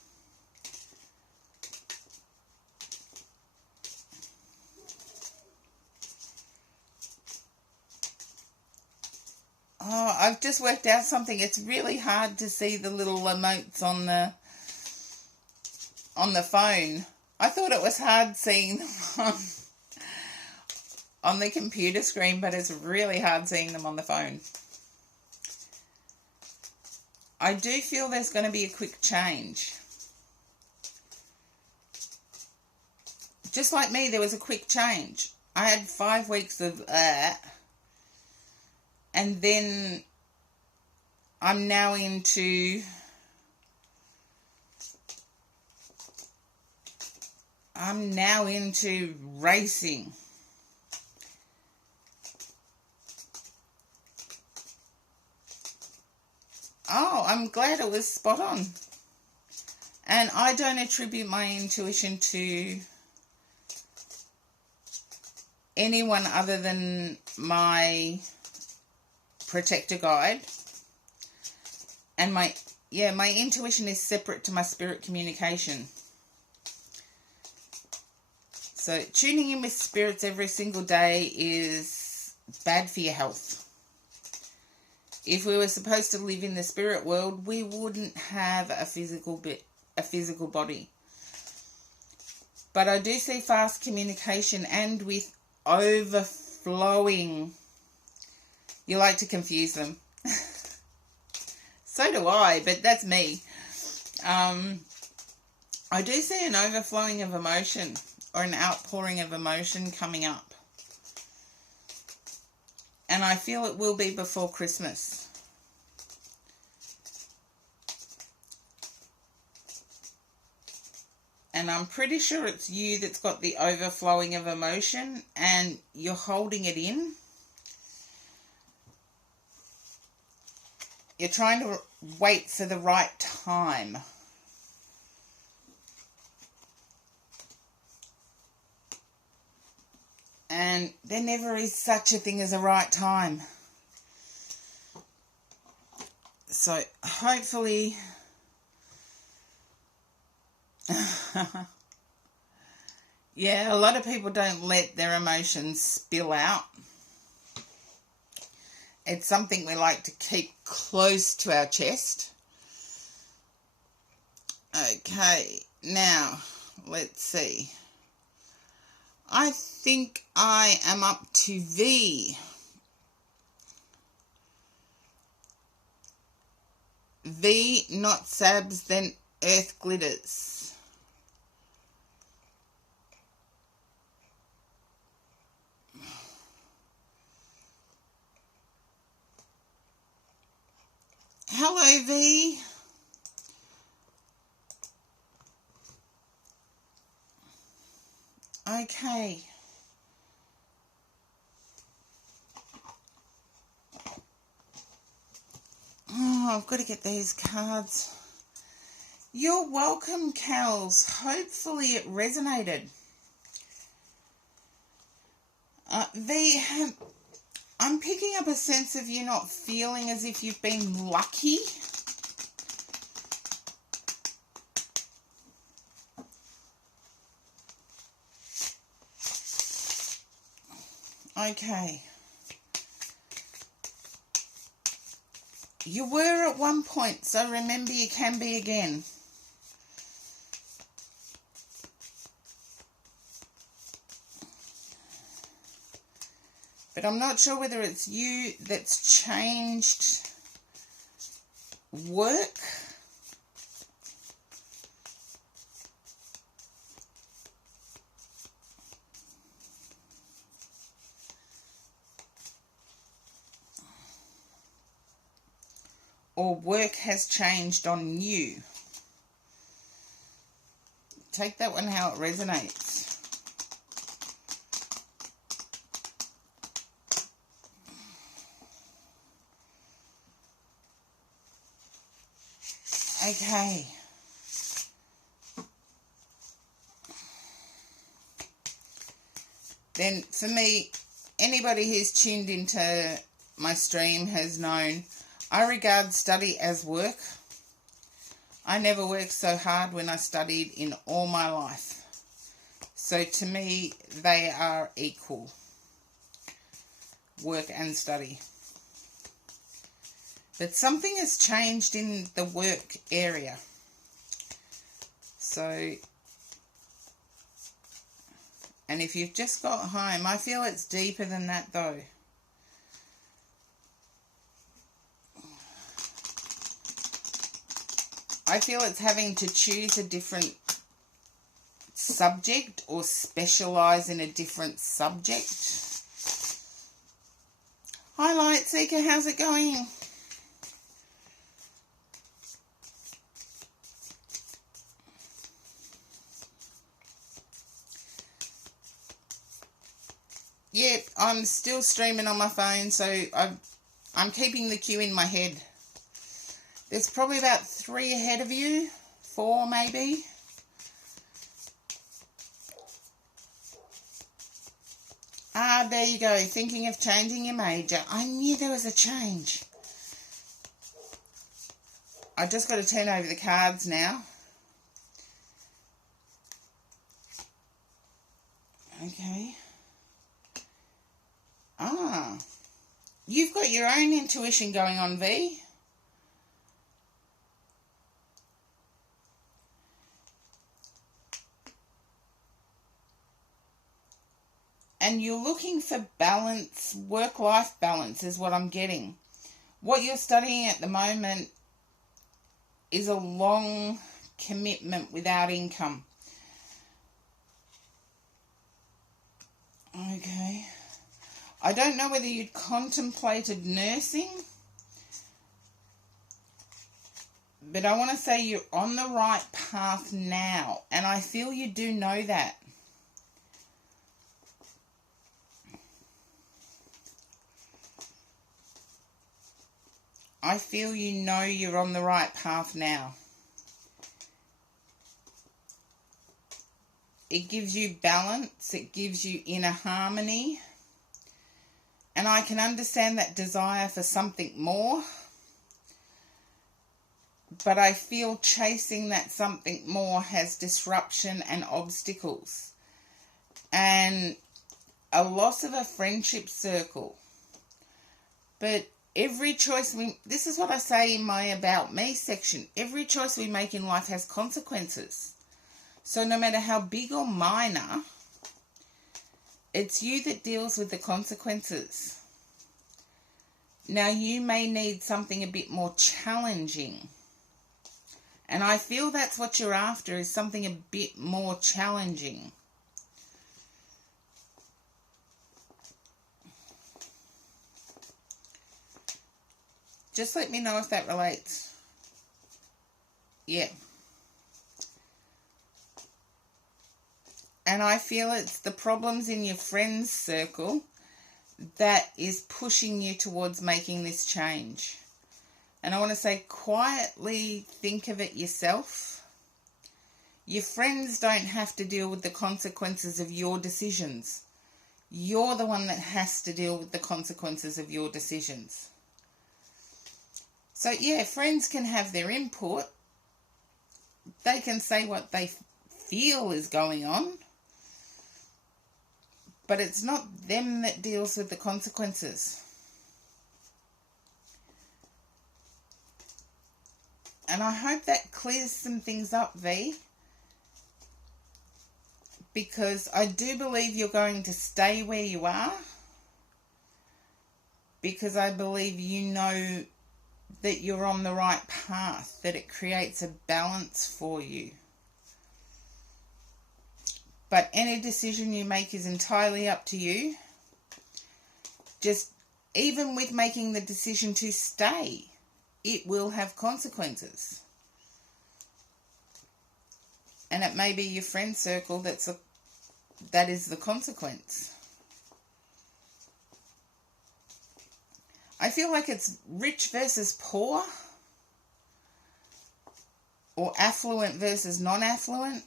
Oh, I've just worked out something. It's really hard to see the little emotes on the phone. I thought it was hard seeing them on the computer screen, but it's really hard seeing them on the phone. I do feel there's going to be a quick change. Just like me, there was a quick change. I had 5 weeks of that. And then I'm now into racing. Oh, I'm glad it was spot on. And I don't attribute my intuition to anyone other than my protector guide. And my intuition is separate to my spirit communication. So tuning in with spirits every single day is bad for your health. If we were supposed to live in the spirit world, we wouldn't have a physical body. But I do see fast communication and with overflowing. You like to confuse them. So do I, but that's me. I do see an overflowing of emotion or an outpouring of emotion coming up. And I feel it will be before Christmas. And I'm pretty sure it's you that's got the overflowing of emotion and you're holding it in. You're trying to wait for the right time. And there never is such a thing as a right time. So hopefully yeah, a lot of people don't let their emotions spill out. It's something we like to keep close to our chest. Okay, now let's see. I think I am up to V. V, not Sabs, then Earth Glitters. Hello, V. Okay. Oh, I've got to get these cards. You're welcome, Kels. Hopefully it resonated. V, I'm picking up a sense of you not feeling as if you've been lucky. Okay. You were at one point, so remember you can be again. But I'm not sure whether it's you that's changed work. Or work has changed on you. Take that one how it resonates. Okay. Then for me, anybody who's tuned into my stream has known I regard study as work. I never worked so hard when I studied in all my life. So to me, they are equal, work and study. But something has changed in the work area. So, and if you've just got home, I feel it's deeper than that though. I feel it's having to choose a different subject or specialise in a different subject. Hi Light Seeker, how's it going? Yep, I'm still streaming on my phone, so I'm keeping the queue in my head. There's probably about 3 ahead of you, 4 maybe. Ah, there you go, thinking of changing your major. I knew there was a change. I just got to turn over the cards now. Okay. Ah, you've got your own intuition going on, V. And you're looking for balance, work-life balance is what I'm getting. What you're studying at the moment is a long commitment without income. Okay. I don't know whether you'd contemplated nursing, but I want to say you're on the right path now, and I feel you do know that. I feel you know you're on the right path now. It gives you balance, it gives you inner harmony, and I can understand that desire for something more, but I feel chasing that something more has disruption and obstacles, and a loss of a friendship circle. But every choice this is what I say in my About Me section, every choice we make in life has consequences. So no matter how big or minor, it's you that deals with the consequences. Now you may need something a bit more challenging. And I feel that's what you're after, is something a bit more challenging. Just let me know if that relates. Yeah. And I feel it's the problems in your friends' circle that is pushing you towards making this change. And I want to say, quietly think of it yourself. Your friends don't have to deal with the consequences of your decisions. You're the one that has to deal with the consequences of your decisions. So yeah, friends can have their input. They can say what they feel is going on. But it's not them that deals with the consequences. And I hope that clears some things up, V. Because I do believe you're going to stay where you are. Because I believe you know that you're on the right path. That it creates a balance for you. But any decision you make is entirely up to you. Just, even with making the decision to stay, it will have consequences. And it may be your friend circle that is the consequence. I feel like it's rich versus poor. or affluent versus non-affluent.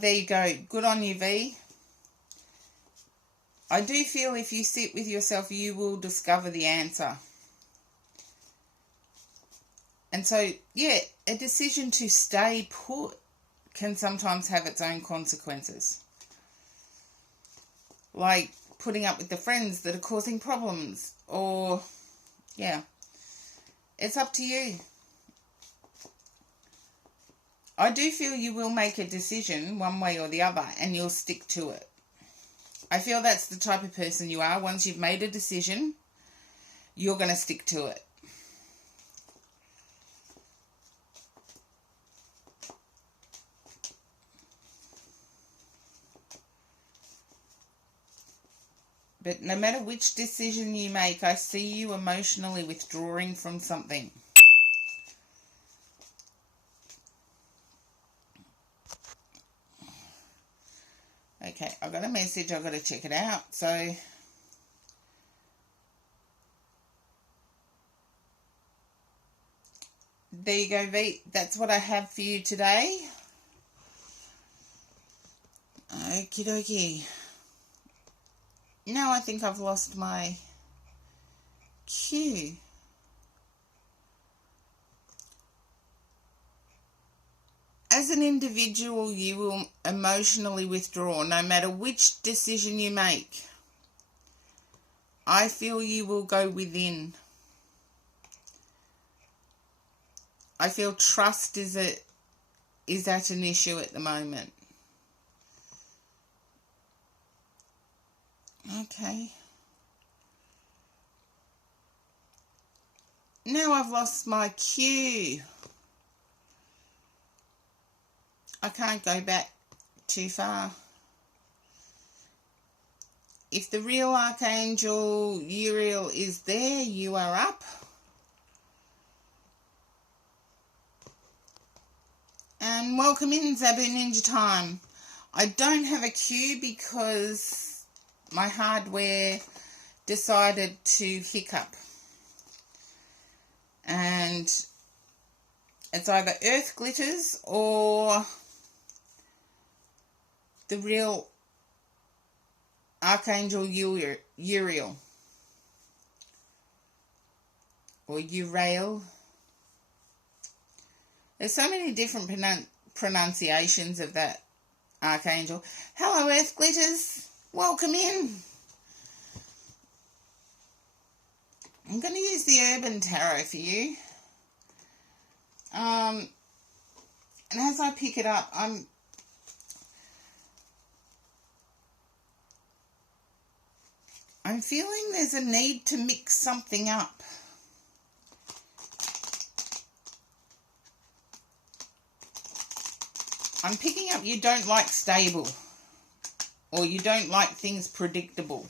There you go. Good on you, V. I do feel if you sit with yourself, you will discover the answer. And so, yeah, a decision to stay put can sometimes have its own consequences. Like putting up with the friends that are causing problems, or, yeah, it's up to you. I do feel you will make a decision one way or the other, and you'll stick to it. I feel that's the type of person you are. Once you've made a decision, you're going to stick to it. But no matter which decision you make, I see you emotionally withdrawing from something. Okay, I've got a message. I've got to check it out. So, there you go, V. That's what I have for you today. Okie dokie. Now I think I've lost my cue. As an individual, you will emotionally withdraw no matter which decision you make. I feel you will go within. I feel trust is at an issue at the moment. Okay. Now I've lost my cue. I can't go back too far. If the real Archangel Uriel is there, you are up. And welcome in, Zabu Ninja Time. I don't have a cue because my hardware decided to hiccup. And it's either Earth Glitters or the real Archangel Uriel. Or Uriel. There's so many different pronunciations of that Archangel. Hello, Earth Glitters. Welcome in. I'm going to use the Urban Tarot for you. And as I pick it up, I'm feeling there's a need to mix something up. I'm picking up you don't like stable, or you don't like things predictable.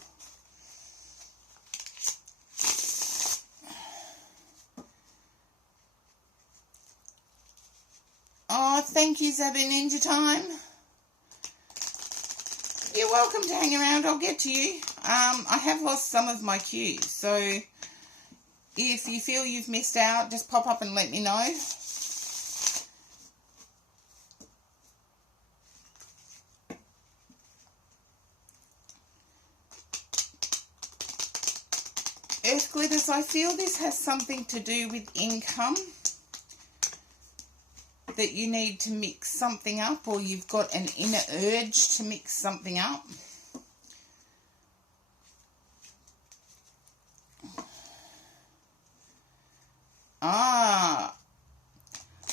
Oh, thank you, Zabu Ninja Time. You're welcome to hang around. I'll get to you. I have lost some of my cues, so if you feel you've missed out, just pop up and let me know. Earth Glitters, I feel this has something to do with income. That you need to mix something up, or you've got an inner urge to mix something up.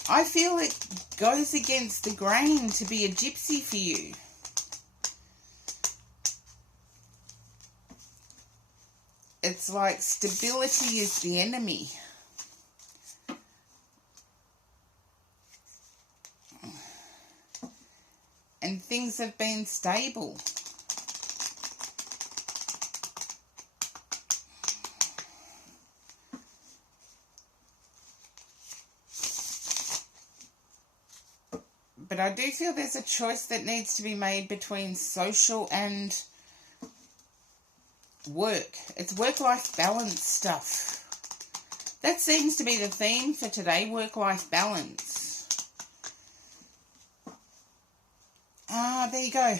I feel it goes against the grain to be a gypsy for you. It's like stability is the enemy. And things have been stable. But I do feel there's a choice that needs to be made between social and work. It's work-life balance stuff. That seems to be the theme for today, work-life balance. There you go.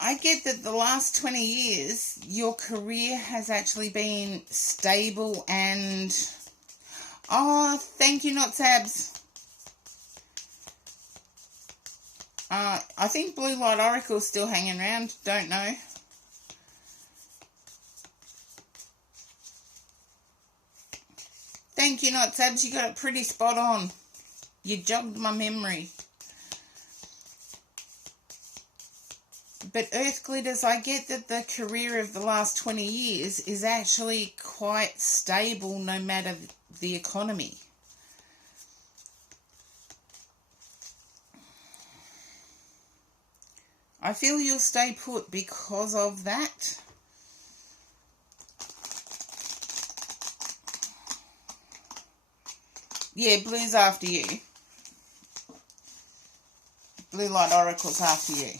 I get that the last 20 years, your career has actually been stable and... Oh, thank you, Not Sabs. I think Blue Light Oracle's still hanging around. Don't know. Thank you, Not Sabs. You got it pretty spot on. You jogged my memory. But Earth Glitters, I get that the career of the last 20 years is actually quite stable no matter the economy. I feel you'll stay put because of that. Yeah, Blue's after you. Blue Light Oracle's after you.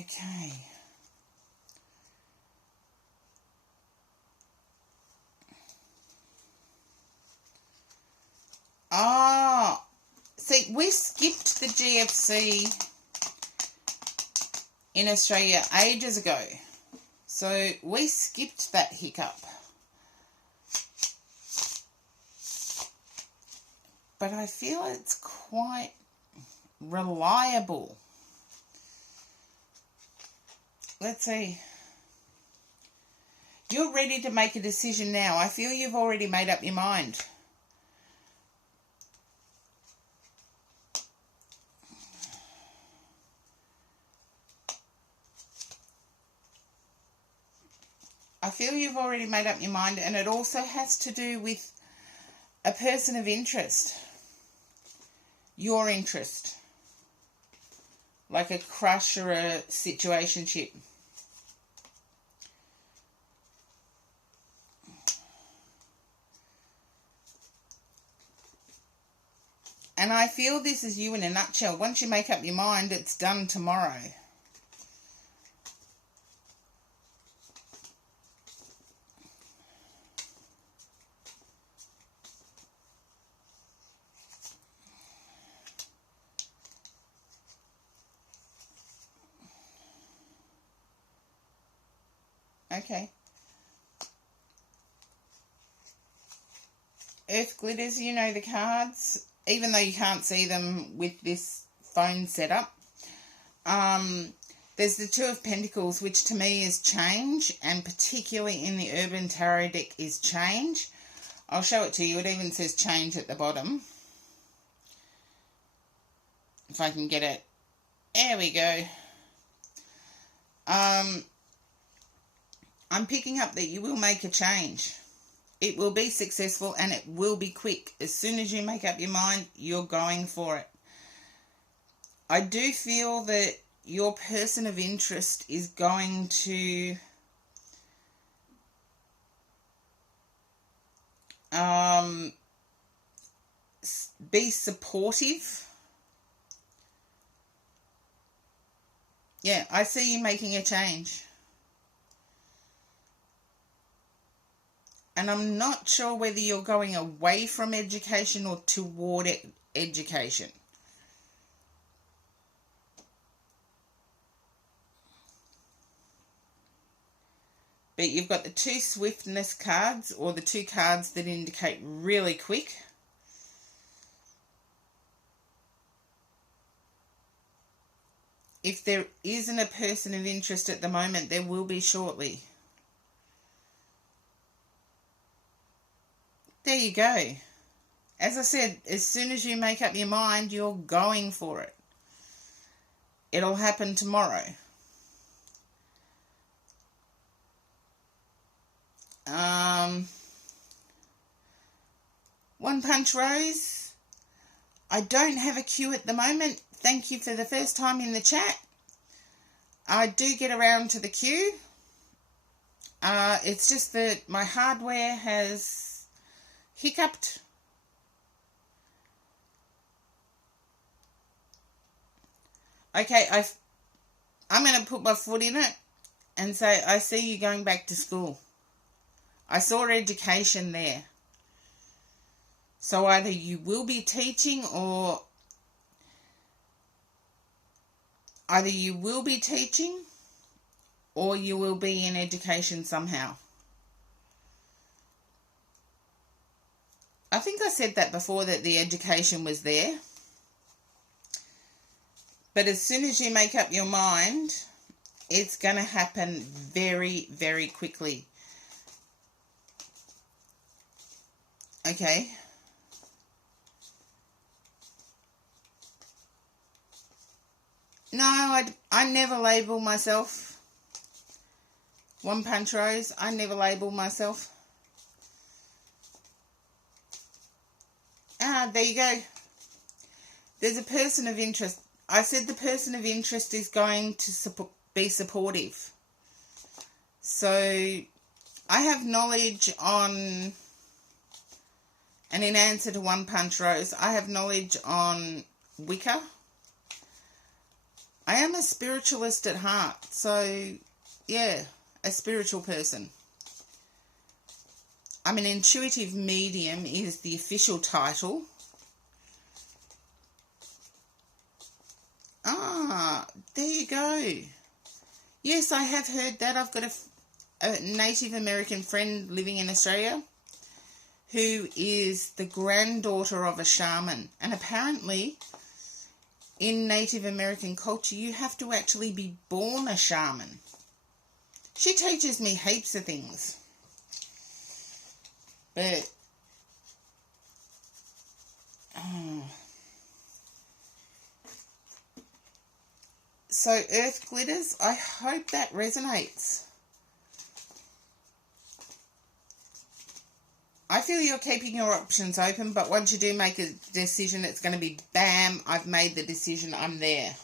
Okay. See, we skipped the GFC in Australia ages ago. So we skipped that hiccup. But I feel it's quite reliable. Let's see. You're ready to make a decision now. I feel you've already made up your mind. I feel you've already made up your mind, and it also has to do with a person of interest. Your interest. Like a crush or a situationship. And I feel this is you in a nutshell. Once you make up your mind, it's done tomorrow. Okay. Earth Glitters, you know the cards. Even though you can't see them with this phone setup. There's the Two of Pentacles, which to me is change. And particularly in the Urban Tarot deck is change. I'll show it to you. It even says change at the bottom. If I can get it. There we go. I'm picking up that you will make a change. It will be successful and it will be quick. As soon as you make up your mind, you're going for it. I do feel that your person of interest is going to be supportive. Yeah, I see you making a change. And I'm not sure whether you're going away from education or toward education. But you've got the two swiftness cards, or the two cards that indicate really quick. If there isn't a person of interest at the moment, there will be shortly. There you go. As I said, as soon as you make up your mind, you're going for it. It'll happen tomorrow. One Punch Rose. I don't have a cue at the moment. thank you for the first time in the chat. I do get around to the queue. It's just that my hardware has hiccuped. Okay, I'm going to put my foot in it and say, I see you going back to school. I saw education there. So either you will be teaching or you will be in education somehow. I think I said that before, that the education was there. But as soon as you make up your mind, it's going to happen very, very quickly. Okay. No, I never label myself. One Punch Rose, I never label myself. There you go. There's a person of interest. I said the person of interest is going to be supportive. So I have knowledge on, and in answer to One Punch Rose, I have knowledge on Wicca. I am a spiritualist at heart, so yeah, a spiritual person. I'm an intuitive medium is the official title. There you go. Yes, I have heard that. I've got a Native American friend living in Australia who is the granddaughter of a shaman. And apparently, in Native American culture, you have to actually be born a shaman. She teaches me heaps of things. But, so Earth Glitters, I hope that resonates. I feel you're keeping your options open, but once you do make a decision, it's going to be bam, I've made the decision, I'm there.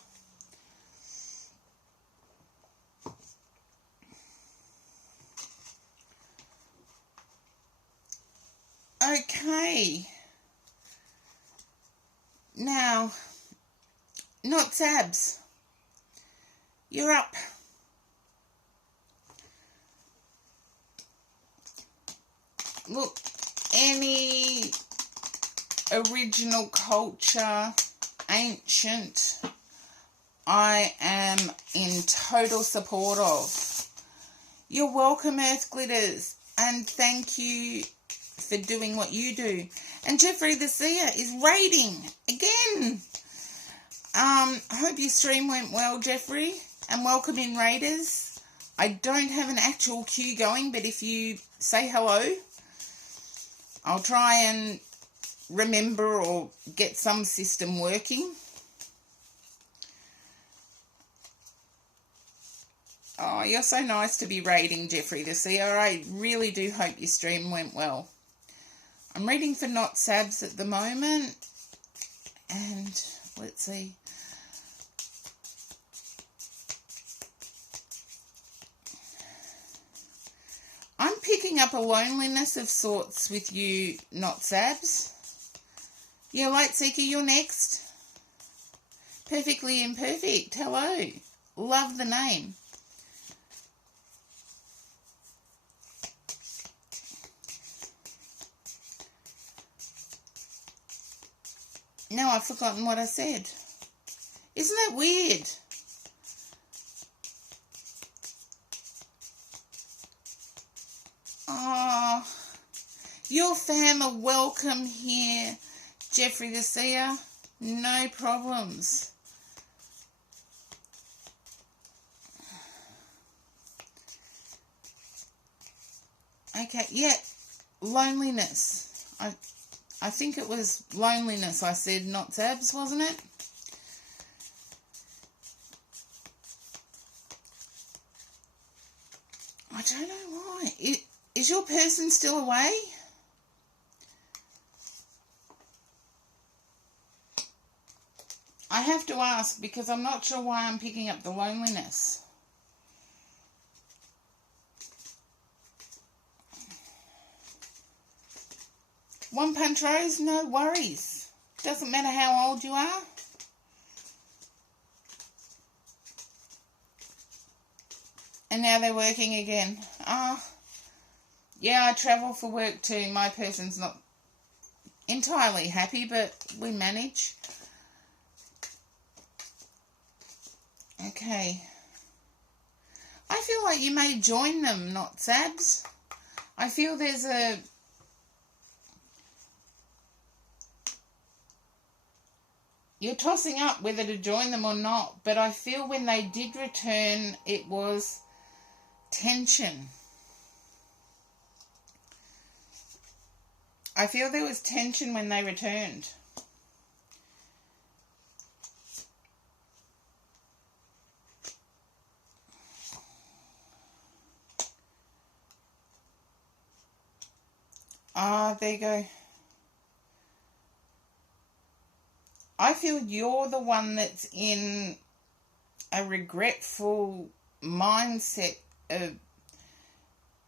Okay. Now, Not Sabs, you're up. Look, any original culture, ancient, I am in total support of. You're welcome, Earth Glitters, and thank you for doing what you do. And Jeffrey the Seer is raiding again. I hope your stream went well, Jeffrey, and welcome in, raiders. I don't have an actual queue going, but if you say hello, I'll try and remember or get some system working. Oh, you're so nice to be raiding, Jeffrey the Seer. I really do hope your stream went well. I'm reading for Not Sabs at the moment. And let's see. I'm picking up a loneliness of sorts with you, Not Sabs. Yeah, Lightseeker, you're next. Perfectly Imperfect, hello. Love the name. Now I've forgotten what I said. Isn't that weird? Oh, your fam are welcome here, Jeffrey the Seer. No problems. Okay, yeah, loneliness. I think it was loneliness I said, Not Sabs, wasn't it? I don't know why. Is your person still away? I have to ask because I'm not sure why I'm picking up the loneliness. One Punch Rose, no worries. Doesn't matter how old you are. And now they're working again. Yeah, I travel for work too. My person's not entirely happy, but we manage. Okay. I feel like you may join them, not Sabs. I feel there's a... You're tossing up whether to join them or not, but I feel when they did return, it was tension. I feel there was tension when they returned. There you go. I feel you're the one that's in a regretful mindset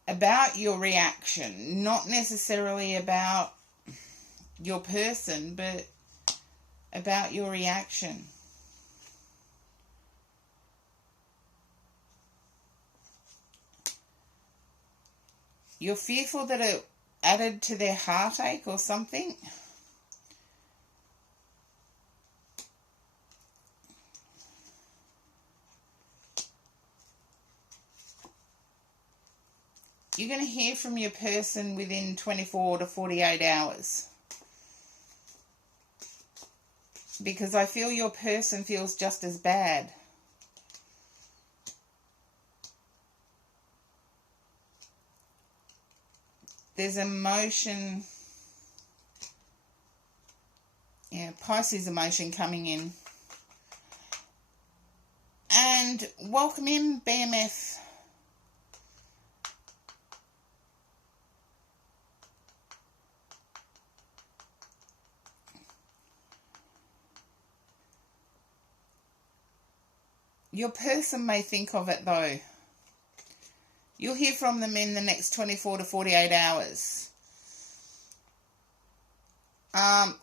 about your reaction, not necessarily about your person, but about your reaction. You're fearful that it added to their heartache or something. You're going to hear from your person within 24 to 48 hours. Because I feel your person feels just as bad. There's emotion. Yeah, Pisces emotion coming in. And welcome in, BMF. Your person may think of it though. You'll hear from them in the next 24 to 48 hours.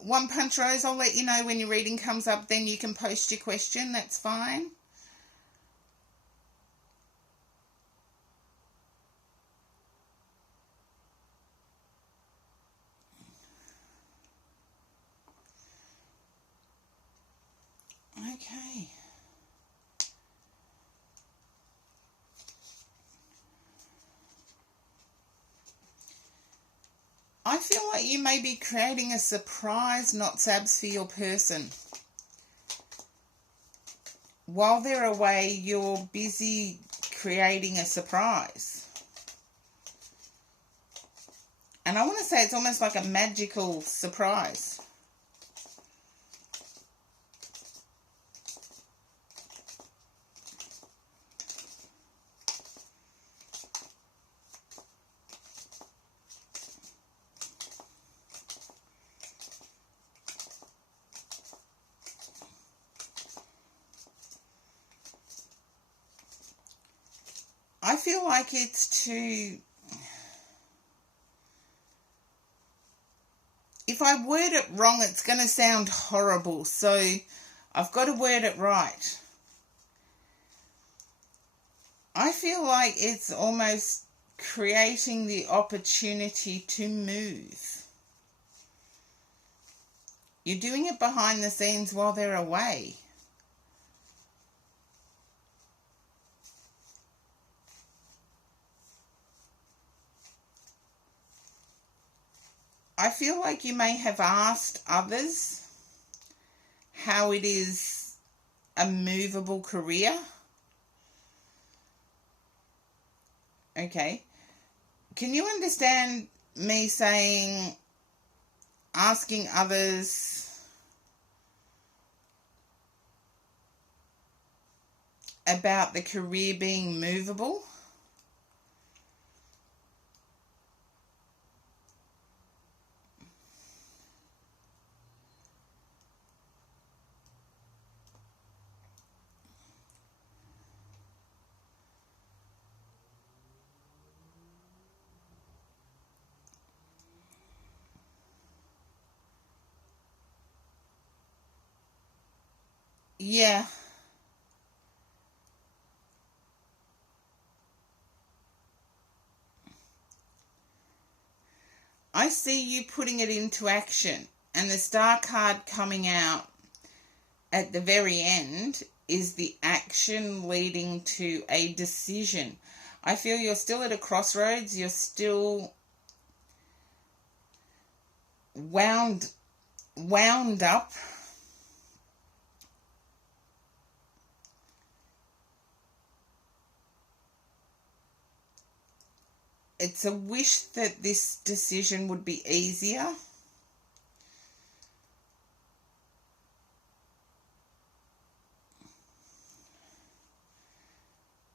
One Punch Rose, I'll let you know when your reading comes up, then you can post your question, that's fine. Okay. I feel like you may be creating a surprise, not Sabs, for your person. While they're away, you're busy creating a surprise. And I want to say it's almost like a magical surprise. I feel like it's to... If I word it wrong, it's going to sound horrible, so I've got to word it right. I feel like it's almost creating the opportunity to move. You're doing it behind the scenes while they're away. I feel like you may have asked others how it is a movable career. Okay. Can you understand me saying, asking others about the career being movable? Yeah. I see you putting it into action, and the star card coming out at the very end is the action leading to a decision. I feel you're still at a crossroads. You're still wound up. It's a wish that this decision would be easier.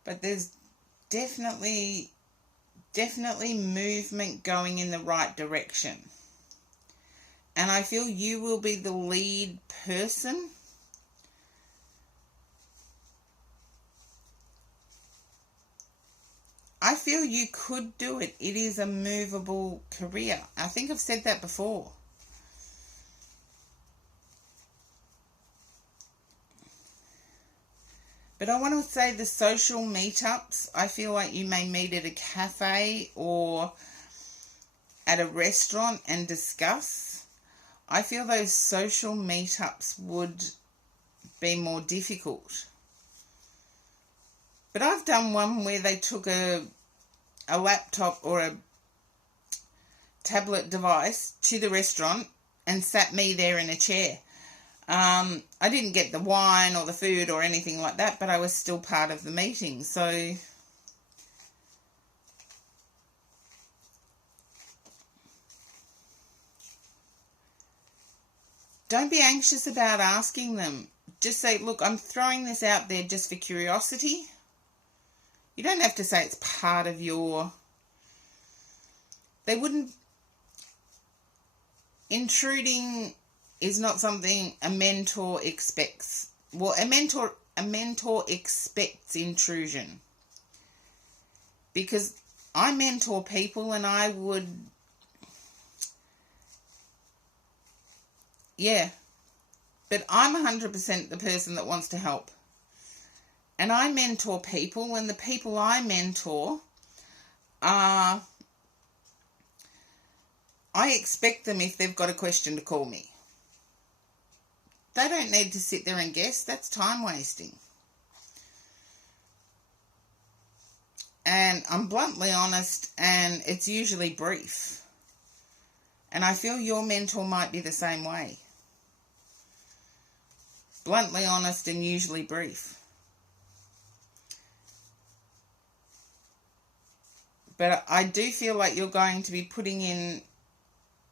But there's definitely movement going in the right direction. And I feel you will be the lead person. I feel you could do it. It is a movable career. I think I've said that before. But I want to say the social meetups, I feel like you may meet at a cafe or at a restaurant and discuss. I feel those social meetups would be more difficult. But I've done one where they took a laptop or a tablet device to the restaurant and sat me there in a chair. I didn't get the wine or the food or anything like that, but I was still part of the meeting. So don't be anxious about asking them. Just say, look, I'm throwing this out there just for curiosity. You don't have to say it's part of your... They wouldn't... Intruding is not something a mentor expects. Well, a mentor expects intrusion. Because I mentor people and I would... Yeah. But I'm 100% the person that wants to help. And I mentor people, and the people I mentor are... I expect them, if they've got a question, to call me. They don't need to sit there and guess. That's time wasting. And I'm bluntly honest, and it's usually brief. And I feel your mentor might be the same way. Bluntly honest and usually brief. But I do feel like you're going to be putting in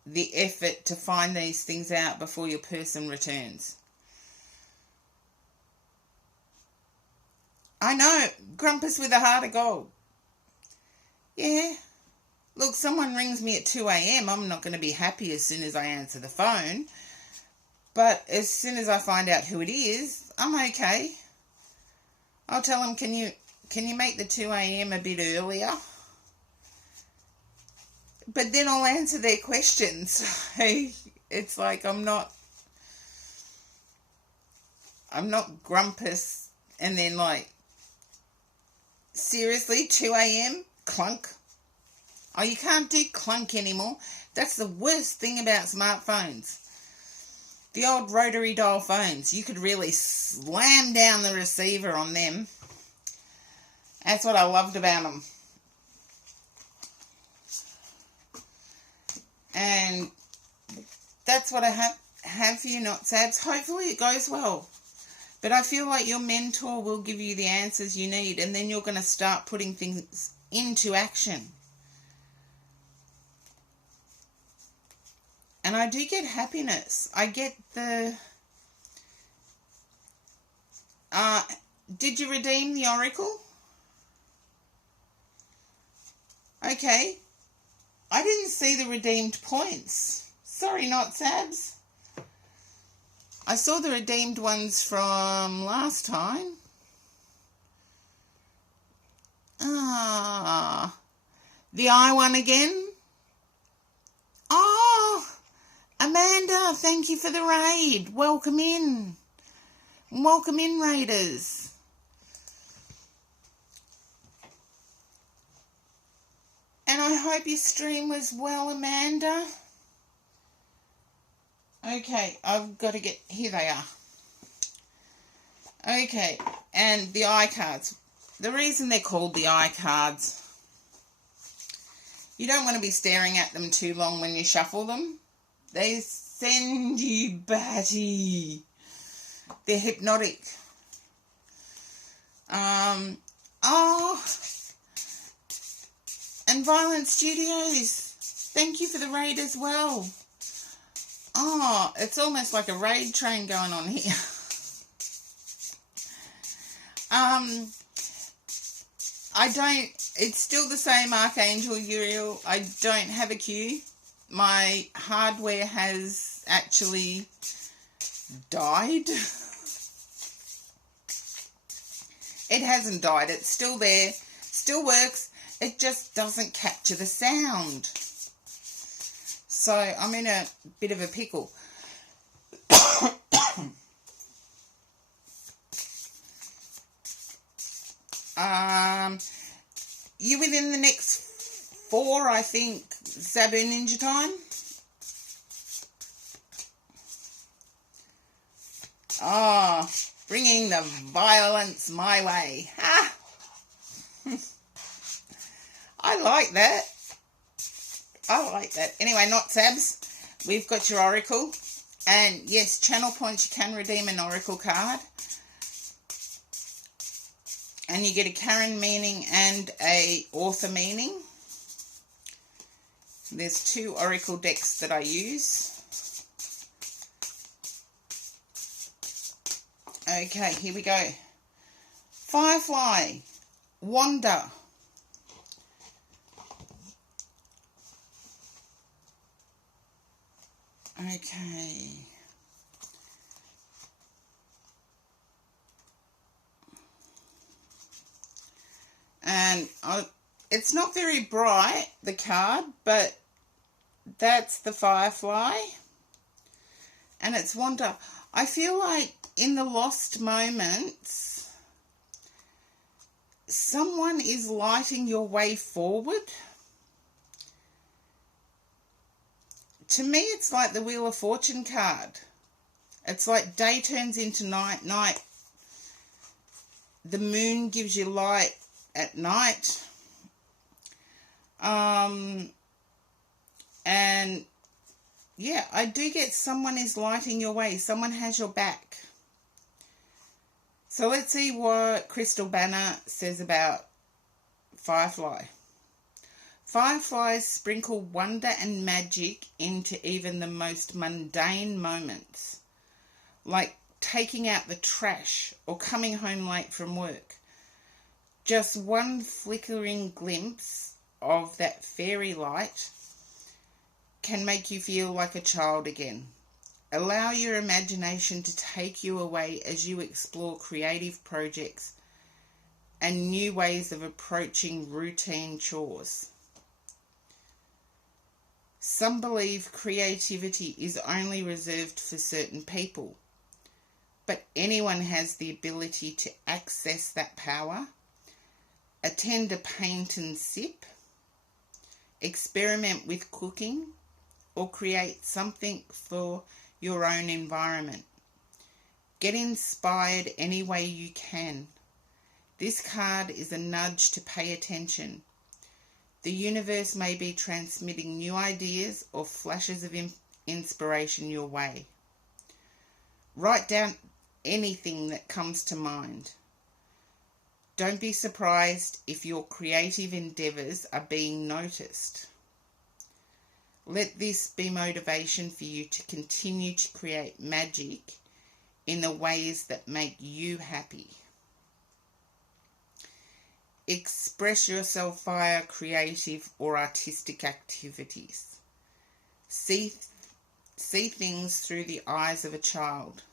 the effort to find these things out before your person returns. I know, Grumpus with a heart of gold. Yeah. Look, someone rings me at 2 a.m. I'm not going to be happy as soon as I answer the phone. But as soon as I find out who it is, I'm okay. I'll tell them, can you make the 2 a.m. a bit earlier? But then I'll answer their questions. It's like I'm not Grumpus and then like, seriously, 2 a.m. clunk? Oh, you can't do clunk anymore. That's the worst thing about smartphones. The old rotary dial phones, you could really slam down the receiver on them. That's what I loved about them. And that's what I have for you, Not Sads. Hopefully it goes well. But I feel like your mentor will give you the answers you need, and then you're going to start putting things into action. And I do get happiness. I get the... did you redeem the Oracle? Okay. I didn't see the redeemed points. Sorry, Not Sabs. I saw the redeemed ones from last time. The I one again. Oh, Amanda, thank you for the raid. Welcome in. Welcome in, Raiders. And I hope your stream was well, Amanda. Okay, I've got to get... Here they are. Okay, and the iCards. The reason they're called the iCards, you don't want to be staring at them too long when you shuffle them. They send you batty. They're hypnotic. And Violent Studios, thank you for the raid as well. Oh, it's almost like a raid train going on here. It's still the same Archangel Uriel. I don't have a queue. My hardware has actually died. It hasn't died. It's still there. Still works. It just doesn't capture the sound. So I'm in a bit of a pickle. You within the next 4, I think, Sabu Ninja Time. Oh, bringing the violence my way. Ha! I like that. I like that. Anyway, not Sabs. We've got your Oracle. And yes, channel points, you can redeem an Oracle card. And you get a Karen meaning and a author meaning. There's 2 Oracle decks that I use. Okay, here we go. Firefly, Wanda. Okay. And it's not very bright, the card, but that's the Firefly. And it's Wanda. I feel like in the lost moments, someone is lighting your way forward. To me, it's like the Wheel of Fortune card. It's like day turns into night, night. The moon gives you light at night. And yeah, I do get someone is lighting your way. Someone has your back. So let's see what Crystal Banner says about Firefly. Fireflies sprinkle wonder and magic into even the most mundane moments, like taking out the trash or coming home late from work. Just one flickering glimpse of that fairy light can make you feel like a child again. Allow your imagination to take you away as you explore creative projects and new ways of approaching routine chores. Some believe creativity is only reserved for certain people, but anyone has the ability to access that power. Attend a paint and sip, experiment with cooking, or create something for your own environment. Get inspired any way you can. This card is a nudge to pay attention. The universe may be transmitting new ideas or flashes of inspiration your way. Write down anything that comes to mind. Don't be surprised if your creative endeavours are being noticed. Let this be motivation for you to continue to create magic in the ways that make you happy. Express yourself via creative or artistic activities. See things through the eyes of a child.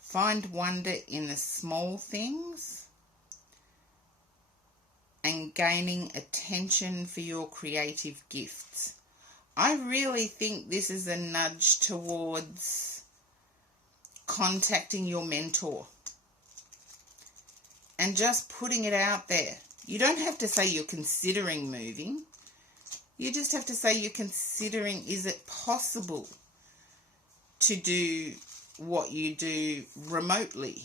Find wonder in the small things and gaining attention for your creative gifts. I really think this is a nudge towards contacting your mentor and just putting it out there. You don't have to say you're considering moving. You just have to say you're considering, is it possible to do what you do remotely?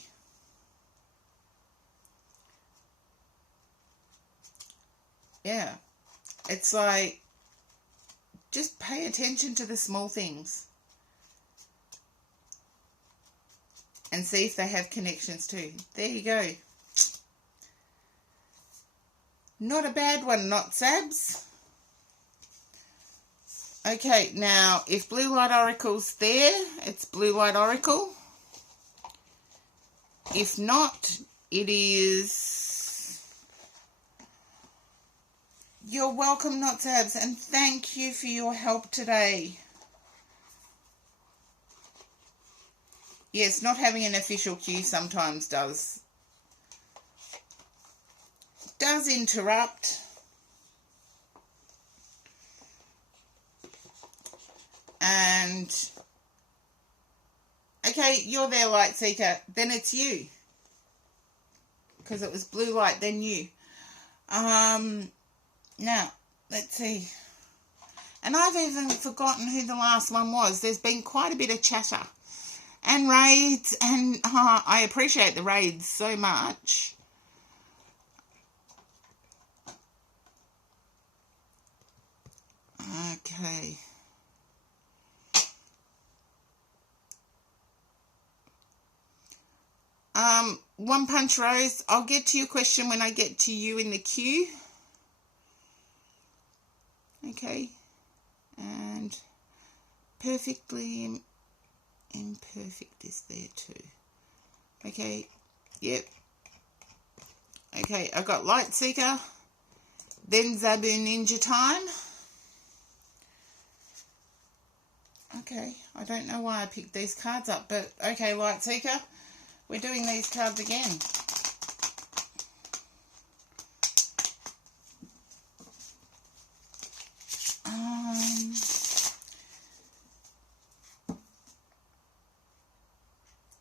Yeah. It's like, just pay attention to the small things and see if they have connections too. There you go. Not a bad one, not Sabs. Okay, now if Blue Light Oracle's there, it's Blue Light Oracle. If not, it is... You're welcome, not Sabs, and thank you for your help today. Yes, not having an official cue sometimes does interrupt. And okay, you're there, Light Seeker. Then it's you, because it was Blue Light, then you. Now let's see. And I've even forgotten who the last one was. There's been quite a bit of chatter and raids, and I appreciate the raids so much. Okay. One Punch Rose, I'll get to your question when I get to you in the queue. Okay. And Perfectly Imperfect is there too. Okay. Yep. Okay, I got Light Seeker, then Zabu Ninja Time. Okay, I don't know why I picked these cards up, but okay, Light Seeker, we're doing these cards again.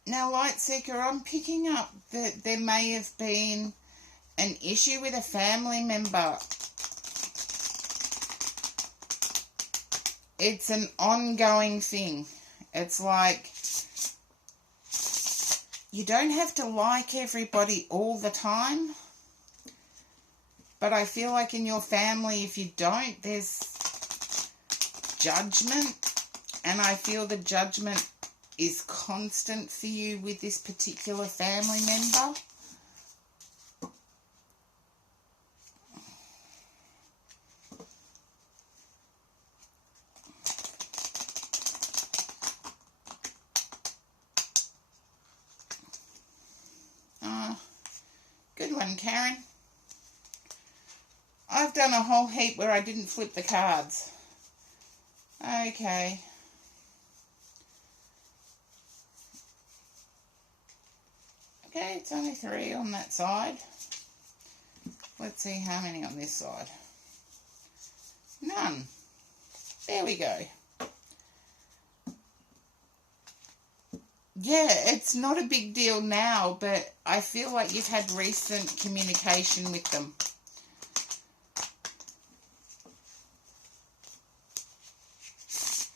Now, Light Seeker, I'm picking up that there may have been an issue with a family member. It's an ongoing thing. It's like, you don't have to like everybody all the time, but I feel like in your family, if you don't, there's judgment, and I feel the judgment is constant for you with this particular family member. Good one, Karen. I've done a whole heap where I didn't flip the cards. Okay. Okay, it's only 3 on that side. Let's see how many on this side. None. There we go. Yeah, it's not a big deal now, but I feel like you've had recent communication with them.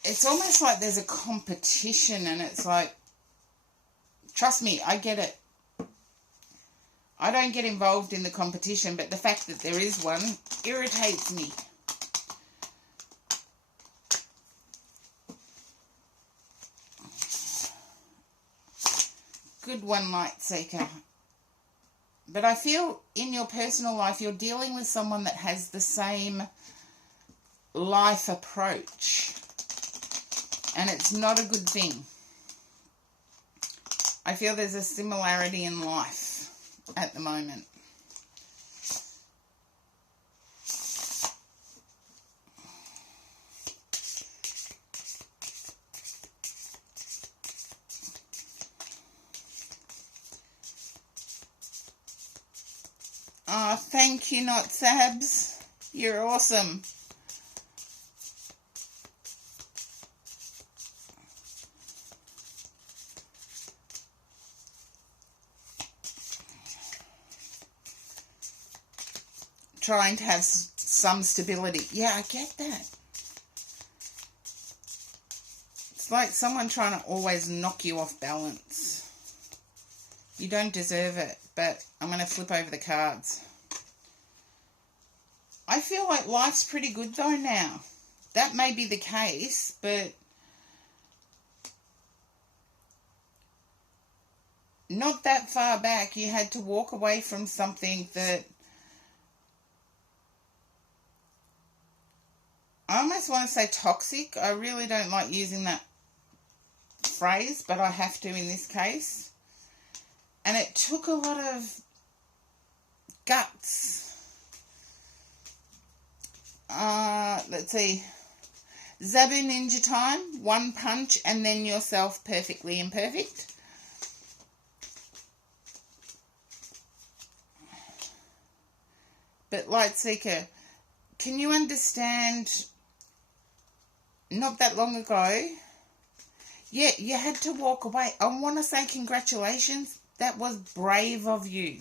It's almost like there's a competition, and it's like, trust me, I get it. I don't get involved in the competition, but the fact that there is one irritates me. Good one, Light Seeker. But I feel in your personal life you're dealing with someone that has the same life approach, and it's not a good thing. I feel there's a similarity in life at the moment. Oh, thank you, Not Sabs. You're awesome. trying to have some stability. Yeah, I get that. It's like someone trying to always knock you off balance. You don't deserve it, but I'm going to flip over the cards. I feel like life's pretty good though now. That may be the case, but not that far back you had to walk away from something that I almost want to say toxic. I really don't like using that phrase, but I have to in this case. And it took a lot of guts. Let's see. Zabu Ninja time. One punch and then yourself perfectly imperfect. But Lightseeker, can you understand, not that long ago, yeah, you had to walk away. I want to say congratulations. That was brave of you.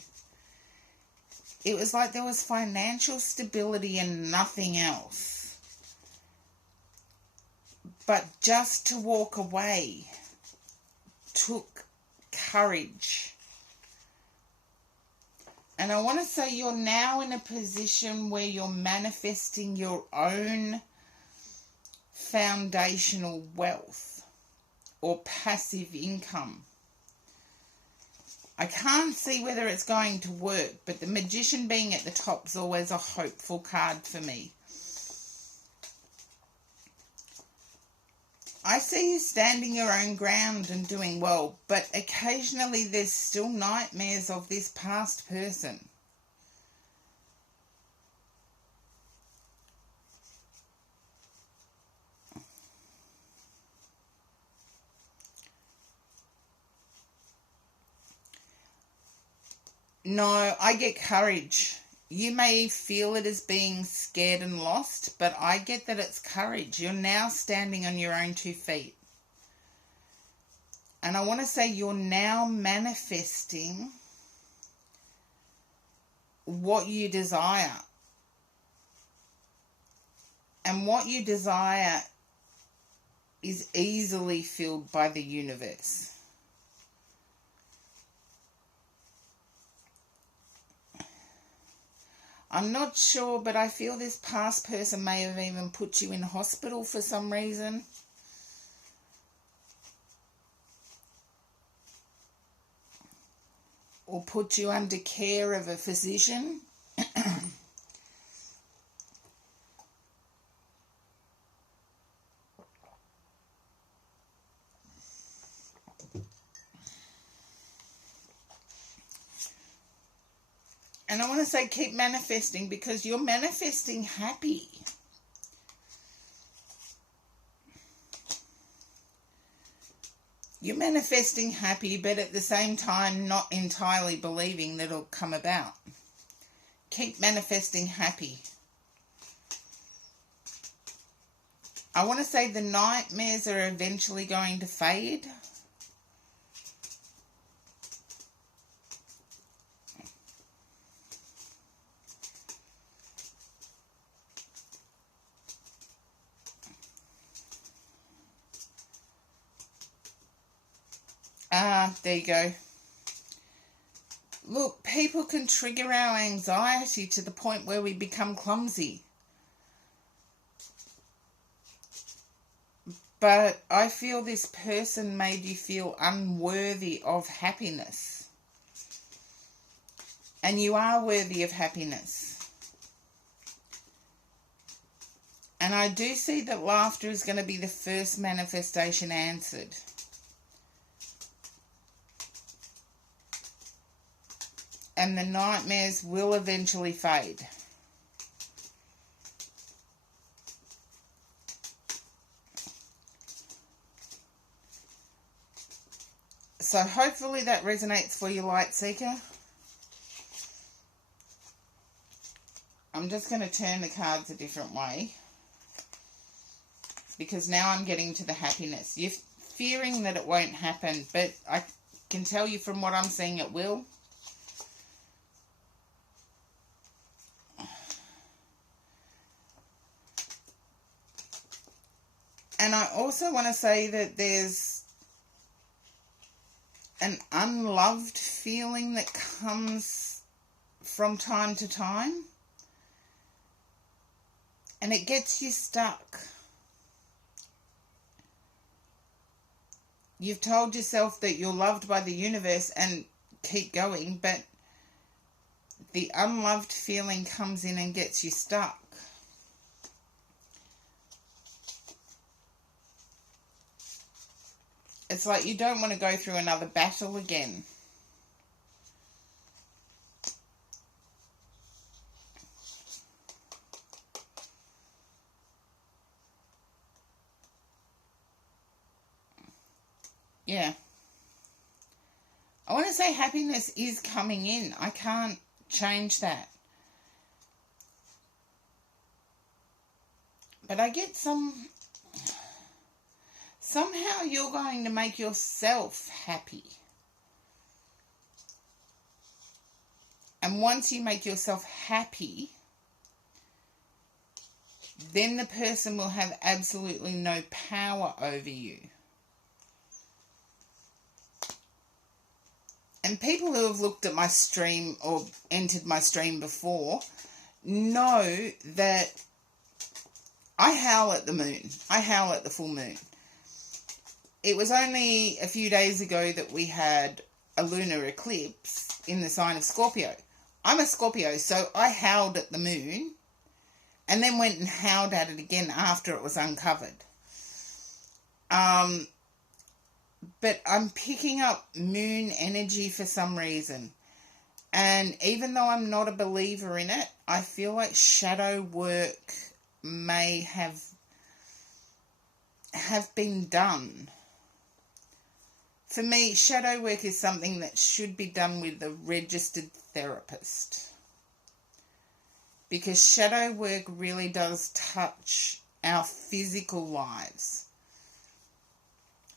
It was like there was financial stability and nothing else. But just to walk away took courage. And I want to say you're now in a position where you're manifesting your own foundational wealth or passive income. I can't see whether it's going to work, but the Magician being at the top is always a hopeful card for me. I see you standing your own ground and doing well, but occasionally there's still nightmares of this past person. No, I get courage. You may feel it as being scared and lost, but I get that it's courage. You're now standing on your own 2 feet. And I want to say you're now manifesting what you desire. And what you desire is easily filled by the universe. I'm not sure, but I feel this past person may have even put you in hospital for some reason. Or put you under care of a physician. And I want to say keep manifesting, because you're manifesting happy. You're manifesting happy, but at the same time not entirely believing that it'll come about. Keep manifesting happy. I want to say the nightmares are eventually going to fade. There you go. Look, people can trigger our anxiety to the point where we become clumsy. But I feel this person made you feel unworthy of happiness. And you are worthy of happiness. And I do see that laughter is going to be the first manifestation answered. And the nightmares will eventually fade. So hopefully that resonates for you, Lightseeker. I'm just going to turn the cards a different way, because now I'm getting to the happiness. You're fearing that it won't happen, but I can tell you from what I'm seeing it will. And I also want to say that there's an unloved feeling that comes from time to time, and it gets you stuck. You've told yourself that you're loved by the universe and keep going, but the unloved feeling comes in and gets you stuck. It's like you don't want to go through another battle again. Yeah. I want to say happiness is coming in. I can't change that. But I get somehow you're going to make yourself happy. And once you make yourself happy, then the person will have absolutely no power over you. And people who have looked at my stream or entered my stream before know that I howl at the moon. I howl at the full moon. It was only a few days ago that we had a lunar eclipse in the sign of Scorpio. I'm a Scorpio, so I howled at the moon and then went and howled at it again after it was uncovered. But I'm picking up moon energy for some reason. And even though I'm not a believer in it, I feel like shadow work may have been done. For me, shadow work is something that should be done with a registered therapist. Because shadow work really does touch our physical lives.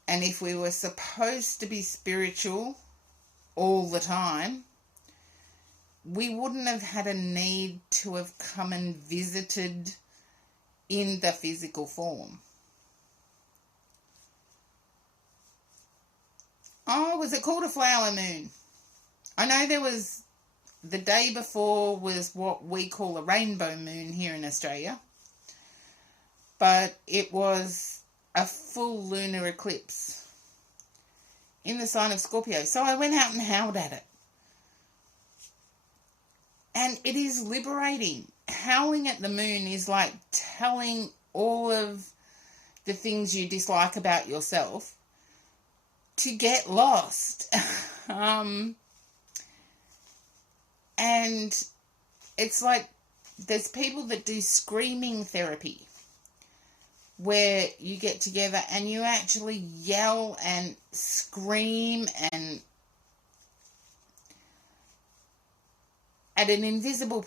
And if we were supposed to be spiritual all the time, we wouldn't have had a need to have come and visited in the physical form. Oh, was it called a flower moon? I know there was, the day before was what we call a rainbow moon here in Australia. But it was a full lunar eclipse in the sign of Scorpio. So I went out and howled at it. And it is liberating. Howling at the moon is like telling all of the things you dislike about yourself to get lost. And it's like there's people that do screaming therapy where you get together and you actually yell and scream and at an invisible